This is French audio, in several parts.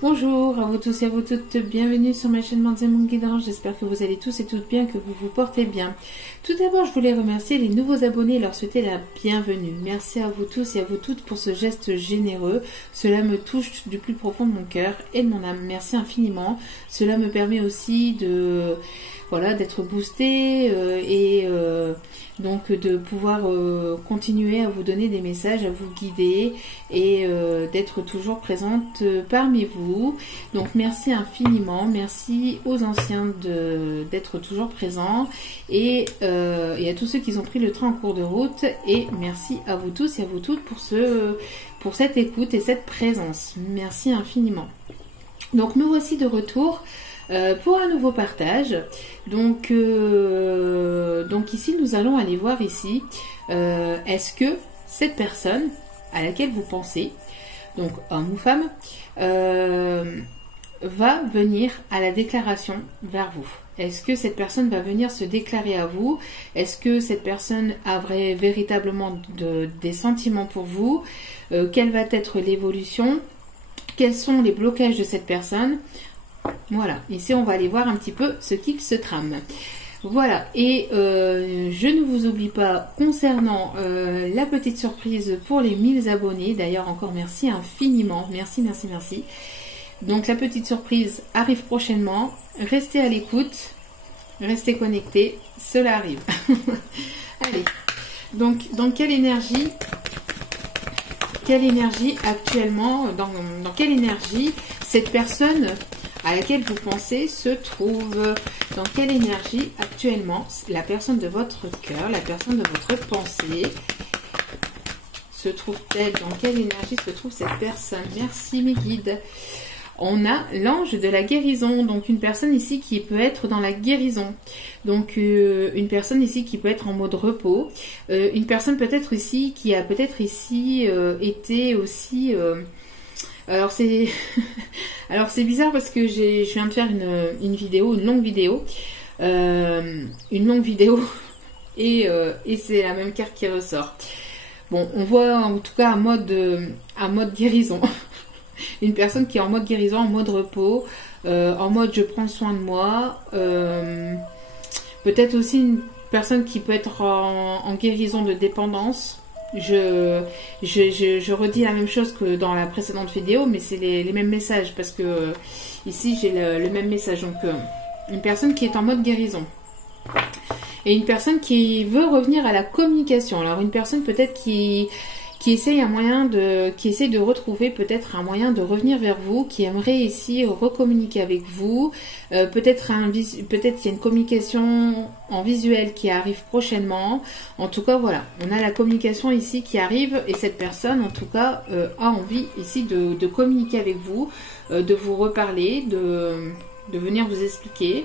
Bonjour à vous tous et à vous toutes, bienvenue sur ma chaîne Manzé Mon Guidance. J'espère que vous allez tous et toutes bien, que vous vous portez bien. Tout d'abord, je voulais remercier les nouveaux abonnés et leur souhaiter la bienvenue. Merci à vous tous et à vous toutes pour ce geste généreux. Cela me touche du plus profond de mon cœur et de mon âme. Merci infiniment. Cela me permet aussi de d'être boosté donc de pouvoir continuer à vous donner des messages, à vous guider et d'être toujours présente parmi vous. Donc merci infiniment, merci aux anciens d'être toujours présents et à tous ceux qui ont pris le train en cours de route, et merci à vous tous et à vous toutes pour cette écoute et cette présence. Merci infiniment. Donc me voici de retour pour un nouveau partage. Donc ici nous allons aller voir ici est-ce que cette personne à laquelle vous pensez, donc homme ou femme, va venir à la déclaration vers vous. Est-ce que cette personne va venir se déclarer à vous? Est-ce que cette personne a véritablement des sentiments pour vous? Quelle va être l'évolution? Quels sont les blocages de cette personne? Voilà, ici on va aller voir un petit peu ce qu'il se trame. Voilà, et je ne vous oublie pas concernant la petite surprise pour les 1000 abonnés. D'ailleurs, encore merci infiniment. Merci, merci, merci. Donc la petite surprise arrive prochainement. Restez à l'écoute, restez connectés, cela arrive. Allez, donc dans quelle énergie actuellement, dans quelle énergie cette personne à laquelle vous pensez se trouve? Dans quelle énergie actuellement la personne de votre cœur, la personne de votre pensée se trouve-t-elle? Dans quelle énergie se trouve cette personne? Merci mes guides. On a l'ange de la guérison, donc une personne ici qui peut être dans la guérison, donc une personne ici qui peut être en mode repos, une personne peut-être ici qui a peut-être ici été aussi... Alors c'est bizarre parce que je viens de faire une vidéo, une longue vidéo et c'est la même carte qui ressort. Bon, on voit en tout cas un mode guérison. Une personne qui est en mode guérison, en mode repos, en mode je prends soin de moi. Peut-être aussi une personne qui peut être en guérison de dépendance. Je redis la même chose que dans la précédente vidéo, mais c'est les mêmes messages parce que ici j'ai le même message. Donc une personne qui est en mode guérison et une personne qui veut revenir à la communication. Alors une personne peut-être qui essaye qui essaye de retrouver peut-être un moyen de revenir vers vous, qui aimerait ici recommuniquer avec vous. Peut-être qu'il y a une communication en visuel qui arrive prochainement. En tout cas, voilà, on a la communication ici qui arrive et cette personne, en tout cas, a envie ici de communiquer avec vous, de vous reparler, de venir vous expliquer.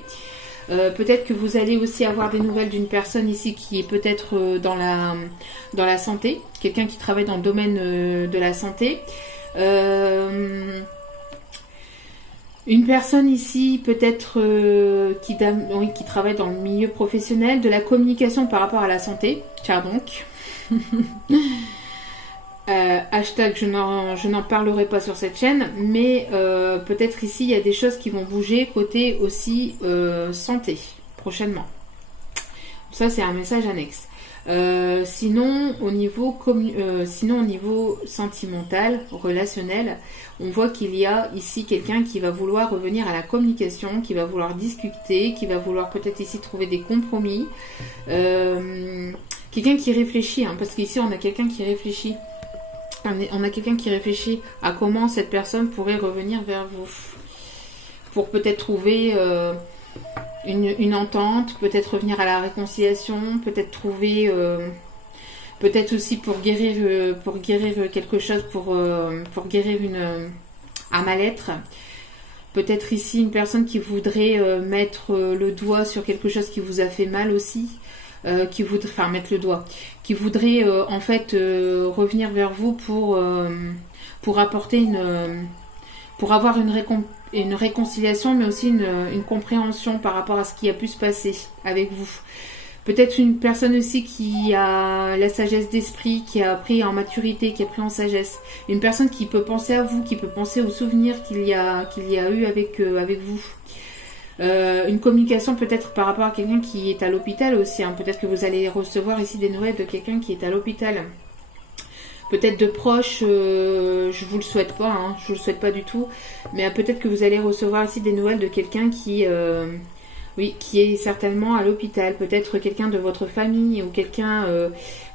Peut-être que vous allez aussi avoir des nouvelles d'une personne ici qui est peut-être dans la santé, quelqu'un qui travaille dans le domaine de la santé. Une personne ici peut-être qui travaille dans le milieu professionnel, de la communication par rapport à la santé. Tiens donc. Hashtag je n'en parlerai pas sur cette chaîne, mais peut-être ici il y a des choses qui vont bouger côté aussi santé prochainement. Ça c'est un message annexe. Sinon au niveau sentimental, relationnel, on voit qu'il y a ici quelqu'un qui va vouloir revenir à la communication, qui va vouloir discuter, qui va vouloir peut-être ici trouver des compromis. Quelqu'un qui réfléchit, hein, parce qu'ici on a quelqu'un qui réfléchit. On a quelqu'un qui réfléchit à comment cette personne pourrait revenir vers vous pour peut-être trouver une entente, peut-être revenir à la réconciliation, peut-être trouver, peut-être aussi pour guérir quelque chose, pour guérir un mal-être. Peut-être ici une personne qui voudrait mettre le doigt sur quelque chose qui vous a fait mal aussi. Qui voudrait en fait revenir vers vous pour apporter pour avoir une réconciliation, mais aussi une compréhension par rapport à ce qui a pu se passer avec vous. Peut-être une personne aussi qui a la sagesse d'esprit, qui a pris en maturité, qui a pris en sagesse. Une personne qui peut penser à vous, qui peut penser aux souvenirs qu'il y a eu avec vous. Une communication peut-être par rapport à quelqu'un qui est à l'hôpital aussi. Hein. Peut-être que vous allez recevoir ici des nouvelles de quelqu'un qui est à l'hôpital. Peut-être de proches, je vous le souhaite pas, hein, je vous le souhaite pas du tout. Mais peut-être que vous allez recevoir ici des nouvelles de quelqu'un qui... oui, qui est certainement à l'hôpital, peut-être quelqu'un de votre famille ou quelqu'un,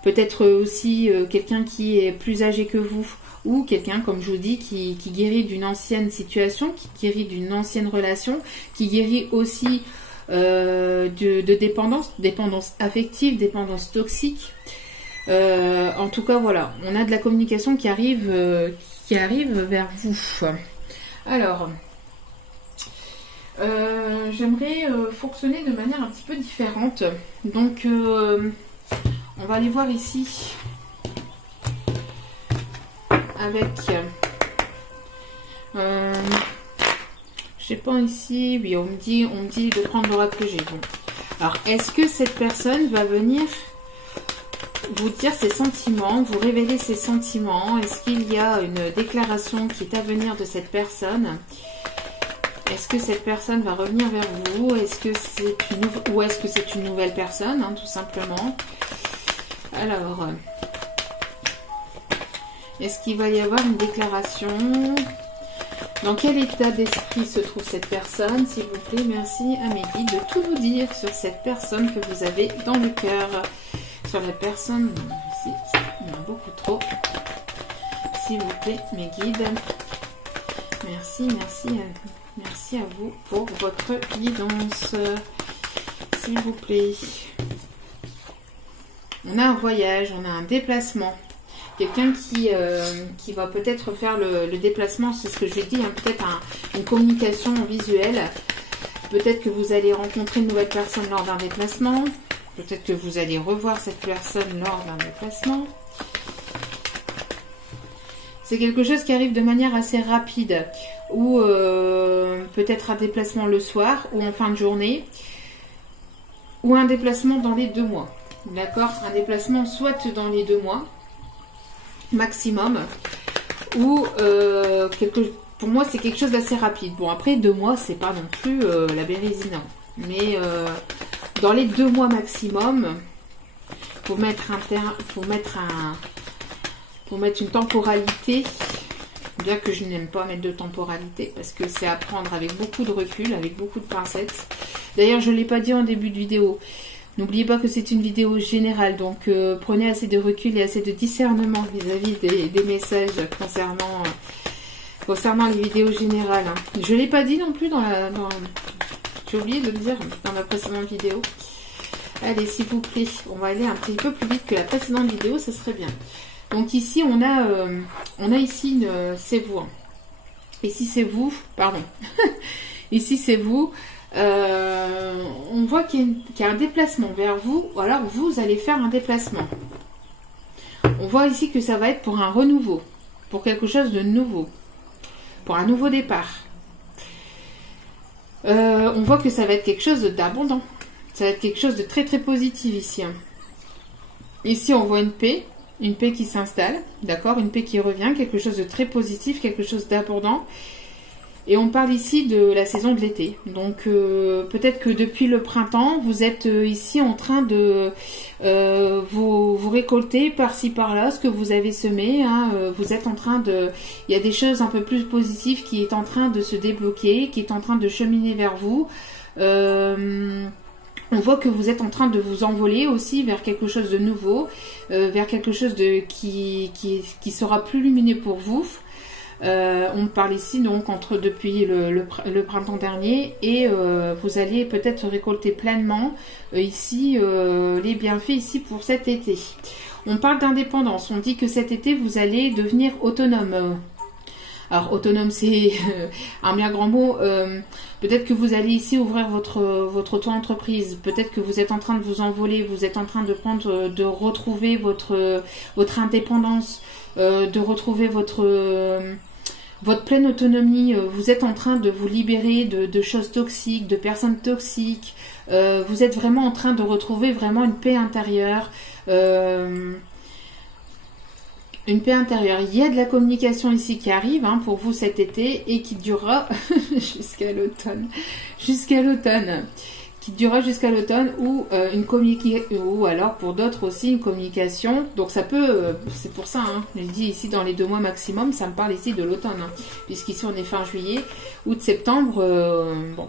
peut-être aussi quelqu'un qui est plus âgé que vous ou quelqu'un, comme je vous dis, qui guérit d'une ancienne situation, qui guérit d'une ancienne relation, qui guérit aussi de dépendance affective, dépendance toxique. En tout cas, voilà, on a de la communication qui arrive vers vous. Alors... j'aimerais fonctionner de manière un petit peu différente. Donc, on va aller voir ici avec... je sais pas ici... Oui, on me dit de prendre l'oracle que j'ai. Bon. Alors, est-ce que cette personne va venir vous dire ses sentiments, vous révéler ses sentiments? Est-ce qu'il y a une déclaration qui est à venir de cette personne? Est-ce que cette personne va revenir vers vous? Est-ce que c'est une nouvelle personne, hein, tout simplement? Alors, est-ce qu'il va y avoir une déclaration? Dans quel état d'esprit se trouve cette personne? S'il vous plaît, merci à mes guides de tout vous dire sur cette personne que vous avez dans le cœur. Sur la personne, ici, il y en a beaucoup trop. S'il vous plaît, mes guides. Merci à vous pour votre guidance, s'il vous plaît. On a un voyage, on a un déplacement. Quelqu'un qui va peut-être faire le déplacement, c'est ce que j'ai dit, hein, peut-être une communication visuelle. Peut-être que vous allez rencontrer une nouvelle personne lors d'un déplacement. Peut-être que vous allez revoir cette personne lors d'un déplacement. C'est quelque chose qui arrive de manière assez rapide, ou peut-être un déplacement le soir, ou en fin de journée, ou un déplacement dans les 2 mois. D'accord? Un déplacement soit dans les 2 mois, maximum, ou pour moi c'est quelque chose d'assez rapide. Bon, après 2 mois, c'est pas non plus la bérésina. Mais dans les 2 mois maximum, pour mettre une temporalité, bien que je n'aime pas mettre de temporalité, parce que c'est à prendre avec beaucoup de recul, avec beaucoup de pincettes. D'ailleurs, je ne l'ai pas dit en début de vidéo. N'oubliez pas que c'est une vidéo générale, donc prenez assez de recul et assez de discernement vis-à-vis des messages concernant les vidéos générales. Hein. Je ne l'ai pas dit non plus j'ai oublié de le dire dans la précédente vidéo. Allez, s'il vous plaît, on va aller un petit peu plus vite que la précédente vidéo, ça serait bien. Donc ici, on a ici, c'est vous. Hein. Ici, c'est vous. Pardon. Ici, c'est vous. On voit qu'il y a un déplacement vers vous. Ou alors, vous allez faire un déplacement. On voit ici que ça va être pour un renouveau. Pour quelque chose de nouveau. Pour un nouveau départ. On voit que ça va être quelque chose d'abondant. Ça va être quelque chose de très très positif ici. Hein. Ici, on voit une paix. Une paix qui s'installe, d'accord? Une paix qui revient, quelque chose de très positif, quelque chose d'abondant. Et on parle ici de la saison de l'été. Donc peut-être que depuis le printemps, vous êtes ici en train de vous récolter par-ci par-là ce que vous avez semé. Hein, vous êtes en train de... Il y a des choses un peu plus positives qui est en train de se débloquer, qui est en train de cheminer vers vous. On voit que vous êtes en train de vous envoler aussi vers quelque chose de nouveau, vers quelque chose qui sera plus lumineux pour vous. On parle ici donc depuis le printemps dernier et vous allez peut-être récolter pleinement ici les bienfaits ici pour cet été. On parle d'indépendance, on dit que cet été vous allez devenir autonome. Alors autonome c'est un bien grand mot, peut-être que vous allez ici ouvrir votre auto-entreprise, peut-être que vous êtes en train de vous envoler, vous êtes en train de retrouver votre indépendance, de retrouver votre votre pleine autonomie, vous êtes en train de vous libérer de choses toxiques, de personnes toxiques, vous êtes vraiment en train de retrouver vraiment une paix intérieure. Une paix intérieure. Il y a de la communication ici qui arrive pour vous cet été et qui durera jusqu'à l'automne. Jusqu'à l'automne. Qui durera jusqu'à l'automne ou une communication, ou alors pour d'autres aussi une communication. Donc ça peut, c'est pour ça, je dis ici dans les 2 mois maximum, ça me parle ici de l'automne. Puisqu'ici on est fin juillet, août, septembre, bon.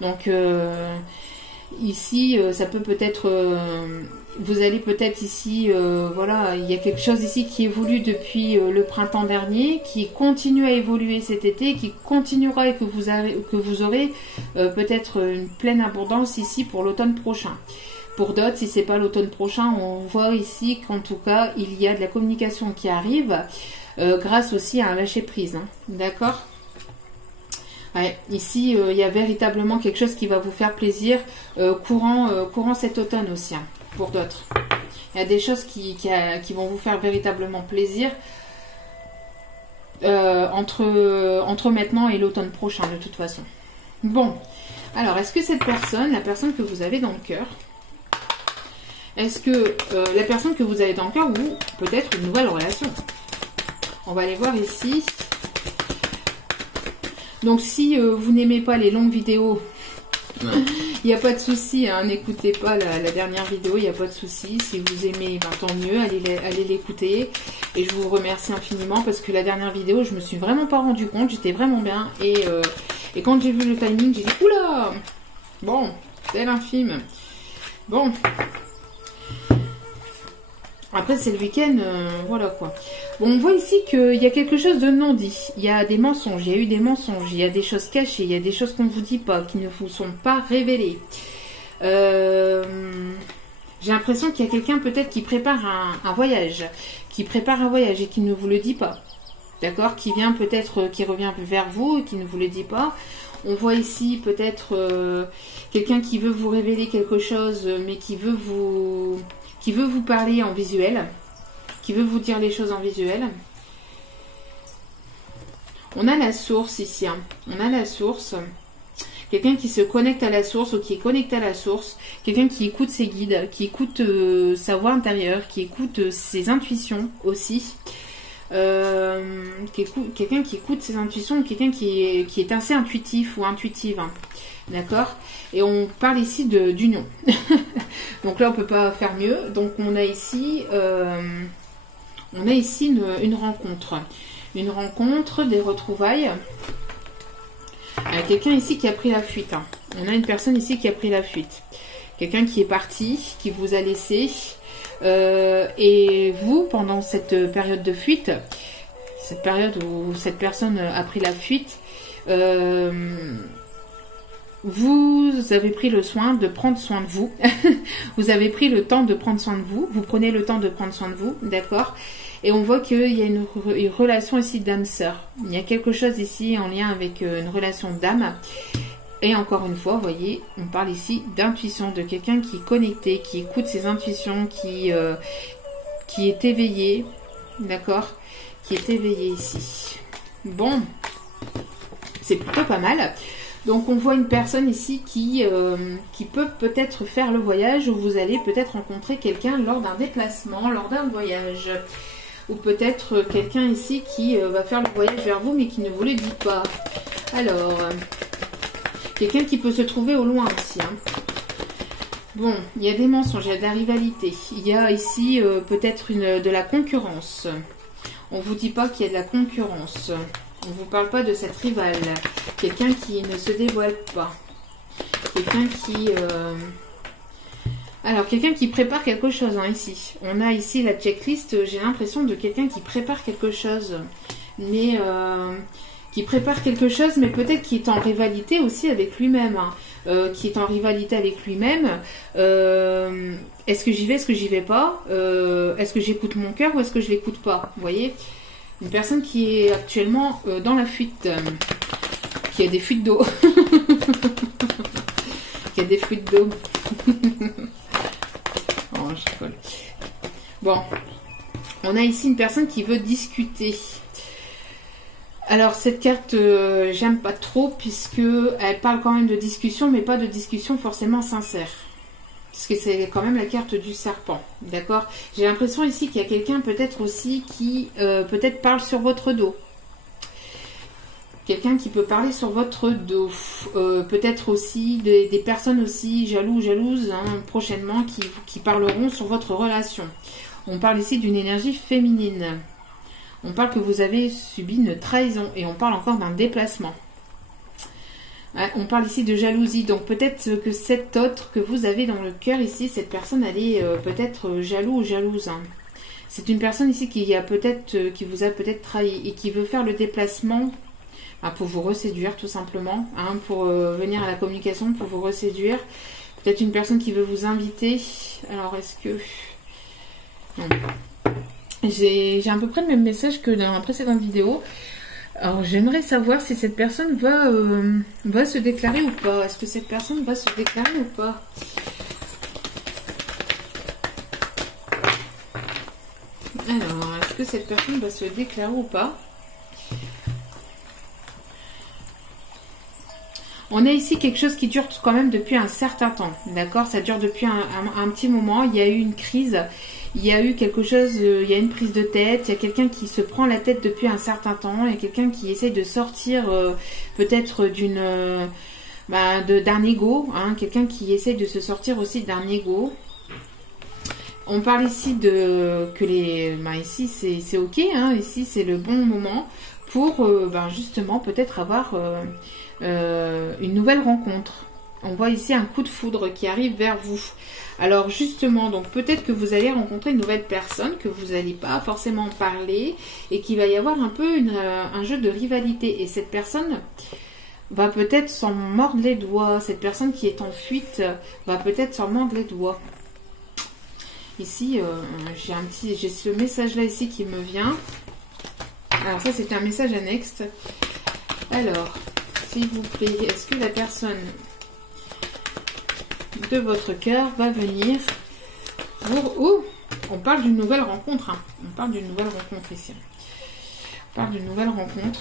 Donc ici ça peut peut-être... vous allez peut-être ici, voilà, il y a quelque chose ici qui évolue depuis le printemps dernier, qui continue à évoluer cet été, qui continuera et que vous aurez peut-être une pleine abondance ici pour l'automne prochain. Pour d'autres, si c'est pas l'automne prochain, on voit ici qu'en tout cas, il y a de la communication qui arrive, grâce aussi à un lâcher-prise, d'accord ? Ouais, ici, il y a véritablement quelque chose qui va vous faire plaisir courant cet automne aussi, pour d'autres. Il y a des choses qui vont vous faire véritablement plaisir entre maintenant et l'automne prochain, de toute façon. Bon, alors, est-ce que cette personne, la personne que vous avez dans le cœur, est-ce que la personne que vous avez dans le cœur ou peut-être une nouvelle relation? On va aller voir ici. Donc, si vous n'aimez pas les longues vidéos, il n'y a pas de souci, n'écoutez pas la dernière vidéo, il n'y a pas de souci. Si vous aimez, ben, tant mieux, allez l'écouter. Et je vous remercie infiniment parce que la dernière vidéo, je me suis vraiment pas rendu compte, j'étais vraiment bien. Et quand j'ai vu le timing, j'ai dit, oula, bon, c'est l'infime. Bon. Après, c'est le week-end, voilà quoi. Bon, on voit ici qu'il y a quelque chose de non dit. Il y a des mensonges, il y a eu des mensonges, il y a des choses cachées, il y a des choses qu'on ne vous dit pas, qui ne vous sont pas révélées. J'ai l'impression qu'il y a quelqu'un peut-être qui prépare un voyage, et qui ne vous le dit pas. D'accord? Qui vient peut-être, qui revient vers vous et qui ne vous le dit pas. On voit ici peut-être quelqu'un qui veut vous révéler quelque chose, mais qui veut vous parler en visuel, qui veut vous dire les choses en visuel. On a la source ici, on a la source. Quelqu'un qui se connecte à la source ou qui est connecté à la source. Quelqu'un qui écoute ses guides, qui écoute sa voix intérieure, qui écoute ses intuitions aussi. Quelqu'un qui écoute ses intuitions, quelqu'un qui est assez intuitif ou intuitive. D'accord? Et on parle ici d'union. Donc là, on ne peut pas faire mieux. Donc on a ici, une rencontre. Une rencontre, des retrouvailles. Quelqu'un ici qui a pris la fuite. On a une personne ici qui a pris la fuite. Quelqu'un qui est parti, qui vous a laissé. Et vous, pendant cette période de fuite, cette période où cette personne a pris la fuite, vous avez pris le soin de prendre soin de vous. Vous avez pris le temps de prendre soin de vous. Vous prenez le temps de prendre soin de vous, d'accord? Et on voit qu'il y a une relation ici d'âme-sœur. Il y a quelque chose ici en lien avec une relation d'âme. Et encore une fois, vous voyez, on parle ici d'intuition, de quelqu'un qui est connecté, qui écoute ses intuitions, qui est éveillé, d'accord? Qui est éveillé ici. Bon, c'est plutôt pas mal. Donc on voit une personne ici qui peut peut-être faire le voyage, ou vous allez peut-être rencontrer quelqu'un lors d'un déplacement, lors d'un voyage. Ou peut-être quelqu'un ici qui va faire le voyage vers vous, mais qui ne vous le dit pas. Alors, quelqu'un qui peut se trouver au loin aussi. Bon, il y a des mensonges, il y a de la rivalité. Il y a ici peut-être de la concurrence. On ne vous dit pas qu'il y a de la concurrence. On ne vous parle pas de cette rivale. Quelqu'un qui ne se dévoile pas. Quelqu'un qui... Alors, quelqu'un qui prépare quelque chose ici. On a ici la checklist. J'ai l'impression de quelqu'un qui prépare quelque chose. Mais... qui prépare quelque chose, mais peut-être qui est en rivalité aussi avec lui-même. Qui est en rivalité avec lui-même. Est-ce que j'y vais, est-ce que j'y vais pas? Est-ce que j'écoute mon cœur ou est-ce que je l'écoute pas? Vous voyez? Une personne qui est actuellement dans la fuite. Qui a des fuites d'eau. Qui a des fuites d'eau. Oh, je rigole. Bon. On a ici une personne qui veut discuter. Alors cette carte, j'aime pas trop puisque elle parle quand même de discussion, mais pas de discussion forcément sincère. Parce que c'est quand même la carte du serpent, d'accord? J'ai l'impression ici qu'il y a quelqu'un peut-être aussi qui peut-être parle sur votre dos. Quelqu'un qui peut parler sur votre dos. Peut-être aussi des personnes aussi jaloux ou jalouses hein, prochainement qui parleront sur votre relation. On parle ici d'une énergie féminine. On parle que vous avez subi une trahison et on parle encore d'un déplacement. On parle ici de jalousie, donc peut-être que cet autre que vous avez dans le cœur ici, cette personne, elle est peut-être jaloux ou jalouse. Hein. C'est une personne ici qui vous a peut-être trahi et qui veut faire le déplacement pour vous reséduire tout simplement, hein, pour venir à la communication, pour vous reséduire. Peut-être une personne qui veut vous inviter. Alors est-ce que... Non. J'ai à peu près le même message que dans la précédente vidéo. Alors j'aimerais savoir si cette personne va se déclarer ou pas. Est-ce que cette personne va se déclarer ou pas? Alors, est-ce que cette personne va se déclarer ou pas? On a ici quelque chose qui dure quand même depuis un certain temps, d'accord? Ça dure depuis un petit moment. Il y a eu une crise, il y a eu quelque chose, il y a une prise de tête, il y a quelqu'un qui se prend la tête depuis un certain temps, il y a quelqu'un qui essaye de sortir peut-être d'un ego, hein, quelqu'un qui essaye de se sortir aussi d'un ego. On parle ici ici c'est ok, hein, ici c'est le bon moment pour justement peut-être avoir une nouvelle rencontre. On voit ici un coup de foudre qui arrive vers vous. Alors justement, donc peut-être que vous allez rencontrer une nouvelle personne que vous n'allez pas forcément parler et qu'il va y avoir un peu un jeu de rivalité. Et cette personne va peut-être s'en mordre les doigts. Cette personne qui est en fuite va peut-être s'en mordre les doigts. Ici, j'ai ce message-là ici qui me vient. Alors ça, c'est un message annexe. Alors, s'il vous plaît, est-ce que la personne de votre cœur va venir pour... Oh, on parle d'une nouvelle rencontre. Hein. On parle d'une nouvelle rencontre ici. On parle d'une nouvelle rencontre.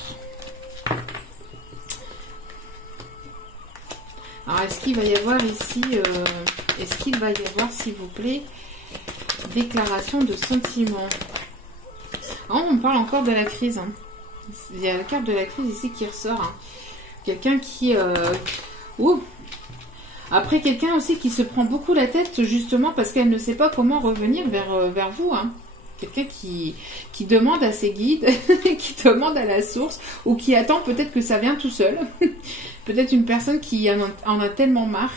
Alors, est-ce qu'il va y avoir ici... est-ce qu'il va y avoir, s'il vous plaît, déclaration de sentiments? Oh, on parle encore de la crise. Hein. Il y a la carte de la crise ici qui ressort. Hein. Quelqu'un qui... Après, quelqu'un aussi qui se prend beaucoup la tête justement parce qu'elle ne sait pas comment revenir vers vous. Hein. Quelqu'un qui demande à ses guides, qui demande à la source ou qui attend peut-être que ça vient tout seul. Peut-être une personne qui en a tellement marre,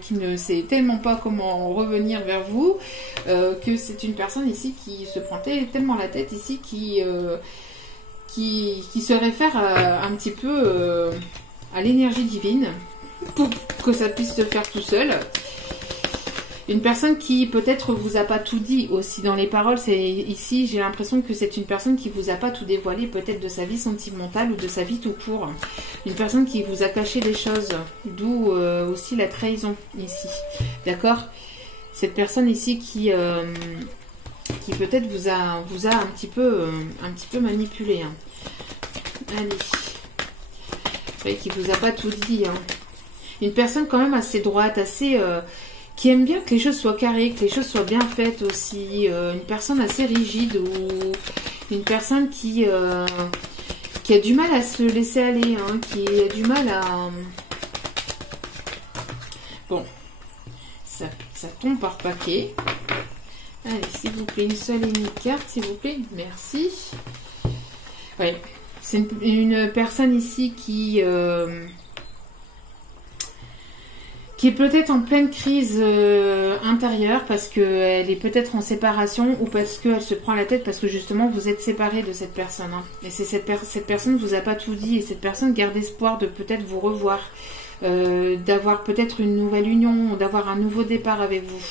qui ne sait tellement pas comment revenir vers vous, que c'est une personne ici qui se prend tellement la tête ici, qui se réfère un petit peu à l'énergie divine pour que ça puisse se faire tout seul. Une personne qui peut-être vous a pas tout dit aussi dans les paroles, c'est ici j'ai l'impression que c'est une personne qui vous a pas tout dévoilé peut-être de sa vie sentimentale ou de sa vie tout court. Une personne qui vous a caché des choses, d'où aussi la trahison ici. D'accord? Cette personne ici qui peut-être vous a un petit peu manipulé. Hein. Allez. Et qui vous a pas tout dit. Hein. Une personne quand même assez droite, assez... qui aime bien que les choses soient carrées, que les choses soient bien faites aussi. Une personne assez rigide ou une personne qui a du mal à se laisser aller, hein, qui a du mal à... Bon, ça tombe par paquet. Allez, s'il vous plaît, une seule et unique carte, s'il vous plaît. Merci. Oui, c'est une personne ici qui est peut-être en pleine crise intérieure parce qu'elle est peut-être en séparation ou parce qu'elle se prend la tête parce que justement vous êtes séparés de cette personne. Hein. Et c'est cette personne ne vous a pas tout dit et cette personne garde espoir de peut-être vous revoir, d'avoir peut-être une nouvelle union, d'avoir un nouveau départ avec vous.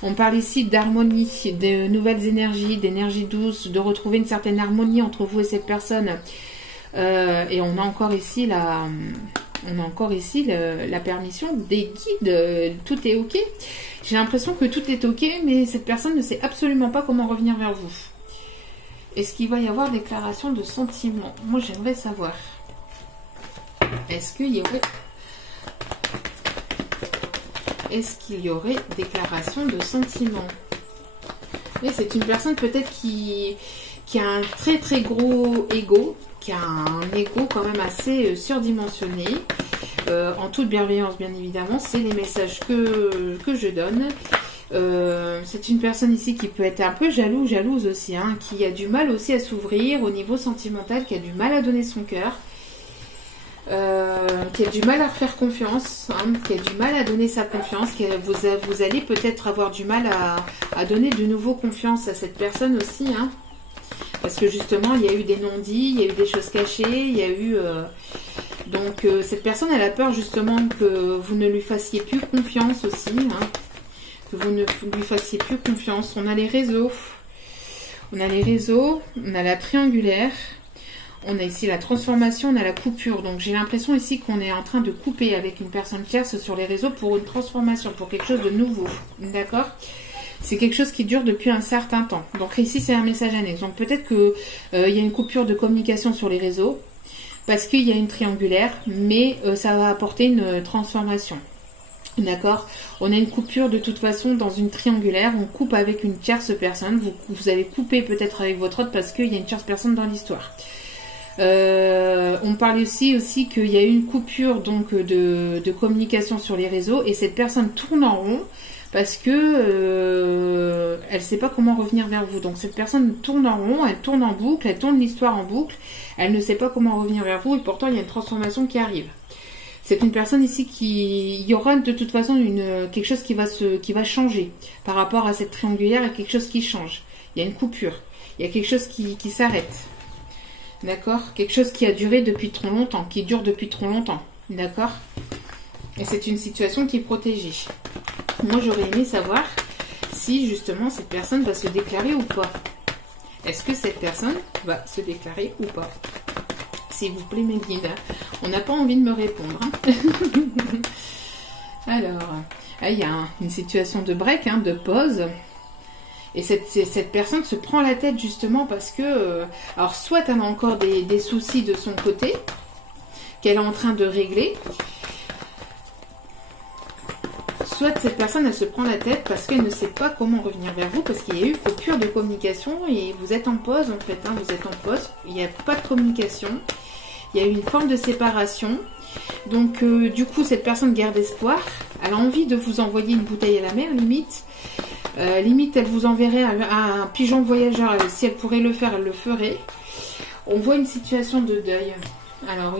On parle ici d'harmonie, de nouvelles énergies, d'énergie douce, de retrouver une certaine harmonie entre vous et cette personne. Et on a encore ici la permission des guides. Tout est ok. J'ai l'impression que tout est ok, mais cette personne ne sait absolument pas comment revenir vers vous. est-ce qu'il va y avoir déclaration de sentiments? Moi, j'aimerais savoir. Est-ce qu'il y aurait déclaration de sentiments? Et c'est une personne peut-être qui a un très très gros ego, qui a un ego quand même assez surdimensionné, en toute bienveillance bien évidemment, c'est les messages que je donne. C'est une personne ici qui peut être un peu jalouse aussi, hein, qui a du mal aussi à s'ouvrir au niveau sentimental, qui a du mal à donner son cœur, qui a du mal à refaire confiance, hein, qui a du mal à donner sa confiance, vous allez peut-être avoir du mal à donner de nouveau confiance à cette personne aussi, hein, parce que justement il y a eu des non-dits, il y a eu des choses cachées, il y a eu... donc cette personne elle a peur justement que vous ne lui fassiez plus confiance aussi, hein, que vous ne lui fassiez plus confiance. On a les réseaux, on a la triangulaire, on a ici la transformation, on a la coupure. Donc j'ai l'impression ici qu'on est en train de couper avec une personne tierce sur les réseaux pour une transformation, pour quelque chose de nouveau. D'accord? C'est quelque chose qui dure depuis un certain temps. Donc ici c'est un message annexe. Donc peut-être qu'il y a une coupure de communication sur les réseaux parce qu'il y a une triangulaire, mais ça va apporter une transformation. D'accord? On a une coupure de toute façon dans une triangulaire, on coupe avec une tierce personne, vous allez couper peut-être avec votre autre parce qu'il y a une tierce personne dans l'histoire. On parle aussi qu'il y a eu une coupure donc de communication sur les réseaux et cette personne tourne en rond parce que elle ne sait pas comment revenir vers vous. Donc cette personne tourne en rond, elle tourne en boucle, elle tourne l'histoire en boucle, elle ne sait pas comment revenir vers vous et pourtant il y a une transformation qui arrive. C'est une personne ici il y aura de toute façon quelque chose qui va changer par rapport à cette triangulaire, il y a quelque chose qui change. Il y a une coupure, il y a quelque chose qui s'arrête. D'accord? Quelque chose qui a duré depuis trop longtemps, qui dure depuis trop longtemps. D'accord? Et c'est une situation qui est protégée. Moi, j'aurais aimé savoir si justement cette personne va se déclarer ou pas. Est-ce que cette personne va se déclarer ou pas? S'il vous plaît, mes guides. On n'a pas envie de me répondre. Hein. Alors, il y a une situation de break, hein, de pause. Et cette personne se prend la tête justement parce que... alors, soit elle a encore des soucis de son côté, qu'elle est en train de régler. Soit cette personne, elle se prend la tête parce qu'elle ne sait pas comment revenir vers vous, parce qu'il y a eu coupure de communication et vous êtes en pause en fait, hein, vous êtes en pause, il n'y a pas de communication, il y a eu une forme de séparation. Donc du coup, cette personne garde espoir, elle a envie de vous envoyer une bouteille à la mer, limite. Limite, elle vous enverrait un pigeon voyageur, si elle pourrait le faire, elle le ferait. On voit une situation de deuil. Alors,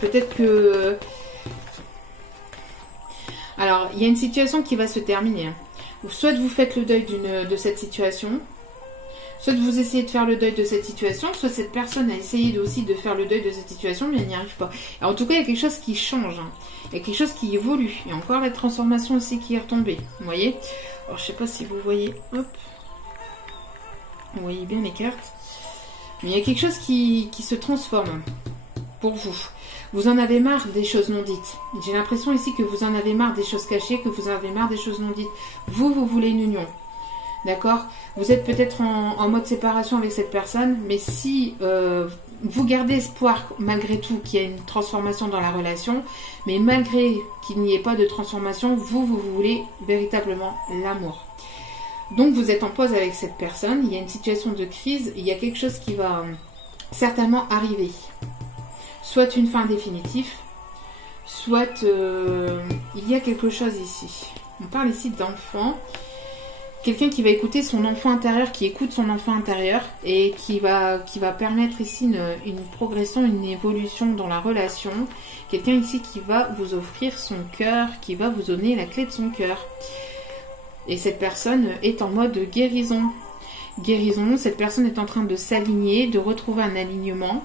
peut-être que... Alors, il y a une situation qui va se terminer. Soit vous faites le deuil de cette situation, soit vous essayez de faire le deuil de cette situation, soit cette personne a essayé aussi de faire le deuil de cette situation, mais elle n'y arrive pas. Alors, en tout cas, il y a quelque chose qui change. Hein. Il y a quelque chose qui évolue. Il y a encore la transformation aussi qui est retombée. Vous voyez? Alors, je ne sais pas si vous voyez. Hop. Vous voyez bien les cartes. Mais il y a quelque chose qui se transforme pour vous. Vous en avez marre des choses non dites. J'ai l'impression ici que vous en avez marre des choses cachées, que vous en avez marre des choses non dites. Vous voulez une union. D'accord? Vous êtes peut-être en mode séparation avec cette personne, mais si vous gardez espoir malgré tout qu'il y a une transformation dans la relation, mais malgré qu'il n'y ait pas de transformation, vous voulez véritablement l'amour. Donc vous êtes en pause avec cette personne, il y a une situation de crise, il y a quelque chose qui va certainement arriver. Soit une fin définitive, soit il y a quelque chose ici. On parle ici d'enfant. Quelqu'un qui va écouter son enfant intérieur, qui écoute son enfant intérieur et qui va permettre ici une progression, une évolution dans la relation. Quelqu'un ici qui va vous offrir son cœur, qui va vous donner la clé de son cœur. Et cette personne est en mode guérison. Guérison, cette personne est en train de s'aligner, de retrouver un alignement.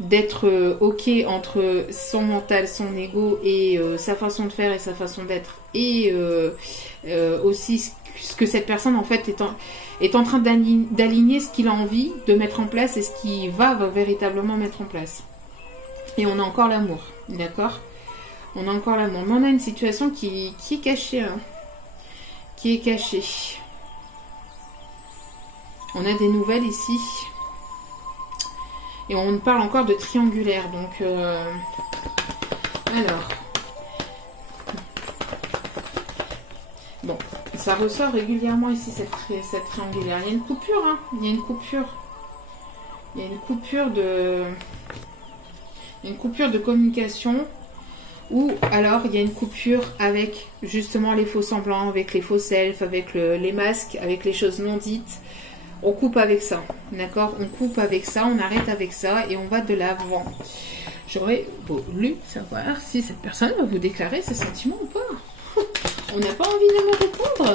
D'être ok entre son mental, son ego et sa façon de faire et sa façon d'être et aussi ce que cette personne en fait est en train d'aligner ce qu'il a envie de mettre en place et ce qu'il va véritablement mettre en place. Et on a encore l'amour, d'accord? On a encore l'amour, mais on a une situation qui est cachée, hein, qui est cachée. On a des nouvelles ici. Et on parle encore de triangulaire. Donc, alors. Bon, ça ressort régulièrement ici, cette triangulaire. Il y a une coupure, hein. Il y a une coupure. Il y a une coupure de communication. Ou alors il y a une coupure avec justement les faux semblants, avec les faux selfs, avec les masques, avec les choses non dites. On coupe avec ça, d'accord? On coupe avec ça, on arrête avec ça et on va de l'avant. J'aurais voulu savoir si cette personne va vous déclarer ses sentiments ou pas. On n'a pas envie de me répondre.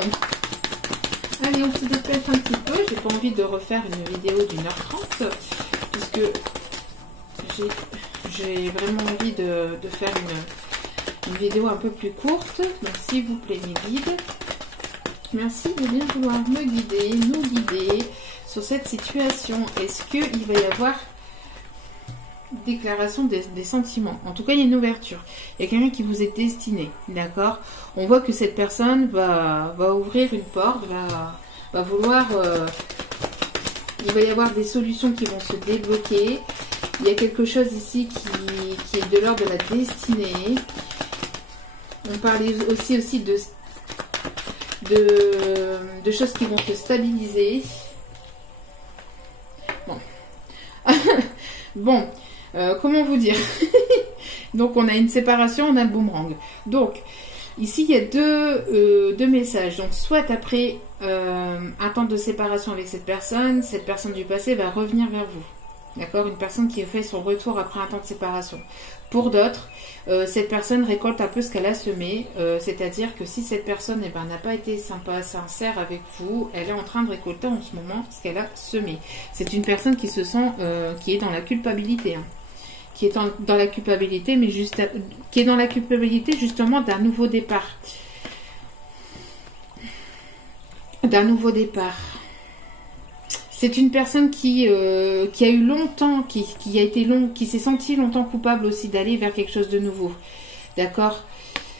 Allez, on se dépêche un petit peu. J'ai pas envie de refaire une vidéo d'1h30 puisque j'ai vraiment envie de faire une vidéo un peu plus courte. Donc s'il vous plaît mes guides, merci de bien vouloir me guider, nous guider sur cette situation. Est-ce qu'il va y avoir déclaration des sentiments? En tout cas, il y a une ouverture. Il y a quelqu'un qui vous est destiné, d'accord? On voit que cette personne va ouvrir une porte, va vouloir... il va y avoir des solutions qui vont se débloquer. Il y a quelque chose ici qui est de l'ordre de la destinée. On parlait aussi de choses qui vont se stabiliser. Bon. Bon. Comment vous dire? Donc, on a une séparation, on a le boomerang. Donc, ici, il y a deux messages. Donc, soit après un temps de séparation avec cette personne du passé va revenir vers vous. D'accord? Une personne qui a fait son retour après un temps de séparation. Pour d'autres, cette personne récolte un peu ce qu'elle a semé. C'est-à-dire que si cette personne n'a pas été sympa, sincère avec vous, elle est en train de récolter en ce moment ce qu'elle a semé. C'est une personne qui se sent, qui est dans la culpabilité. Hein. Qui est dans la culpabilité, mais qui est dans la culpabilité justement d'un nouveau départ. D'un nouveau départ. C'est une personne qui a eu longtemps, qui s'est sentie longtemps coupable aussi d'aller vers quelque chose de nouveau. D'accord?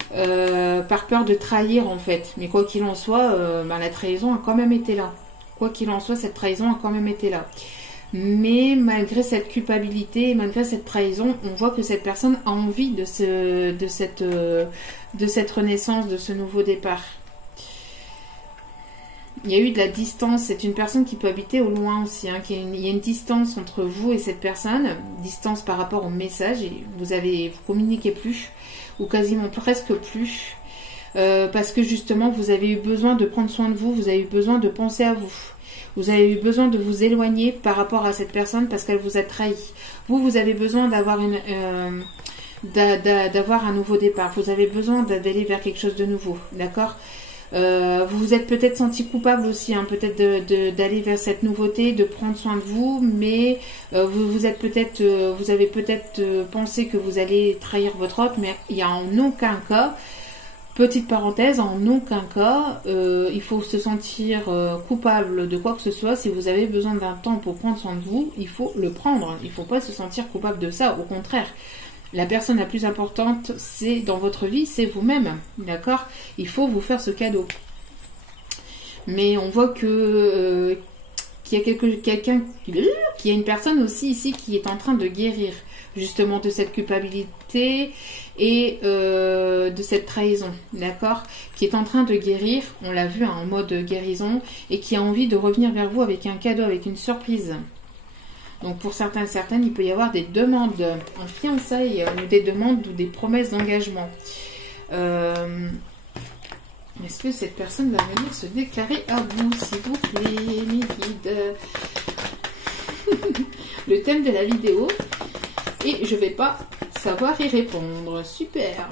Par peur de trahir en fait. Mais quoi qu'il en soit, la trahison a quand même été là. Quoi qu'il en soit, cette trahison a quand même été là. Mais malgré cette culpabilité, malgré cette trahison, on voit que cette personne a envie de cette renaissance, de ce nouveau départ. Il y a eu de la distance. C'est une personne qui peut habiter au loin aussi. Hein, il y a une distance entre vous et cette personne. Distance par rapport au message. Et vous communiquez plus. Ou quasiment presque plus. Parce que justement, vous avez eu besoin de prendre soin de vous. Vous avez eu besoin de penser à vous. Vous avez eu besoin de vous éloigner par rapport à cette personne parce qu'elle vous a trahi. Vous avez besoin d'avoir d'avoir un nouveau départ. Vous avez besoin d'aller vers quelque chose de nouveau. D'accord? Vous vous êtes peut-être senti coupable aussi, hein, peut-être d'aller vers cette nouveauté, de prendre soin de vous, mais vous avez peut-être pensé que vous allez trahir votre autre, mais il n'y a en aucun cas, petite parenthèse, en aucun cas, il faut se sentir coupable de quoi que ce soit. Si vous avez besoin d'un temps pour prendre soin de vous, il faut le prendre. Il ne faut pas se sentir coupable de ça, au contraire. La personne la plus importante, c'est dans votre vie, c'est vous-même, d'accord? Il faut vous faire ce cadeau. Mais on voit que qu'il y a quelqu'un, qu'il y a une personne aussi ici qui est en train de guérir justement de cette culpabilité et de cette trahison, d'accord? Qui est en train de guérir, on l'a vu hein, en mode guérison, et qui a envie de revenir vers vous avec un cadeau, avec une surprise. Donc pour certains et certaines, il peut y avoir des demandes en fiançailles ou des demandes ou des promesses d'engagement. Est-ce que cette personne va venir se déclarer à vous, s'il vous plaît, mes guides? Le thème de la vidéo. Et je ne vais pas savoir y répondre. Super.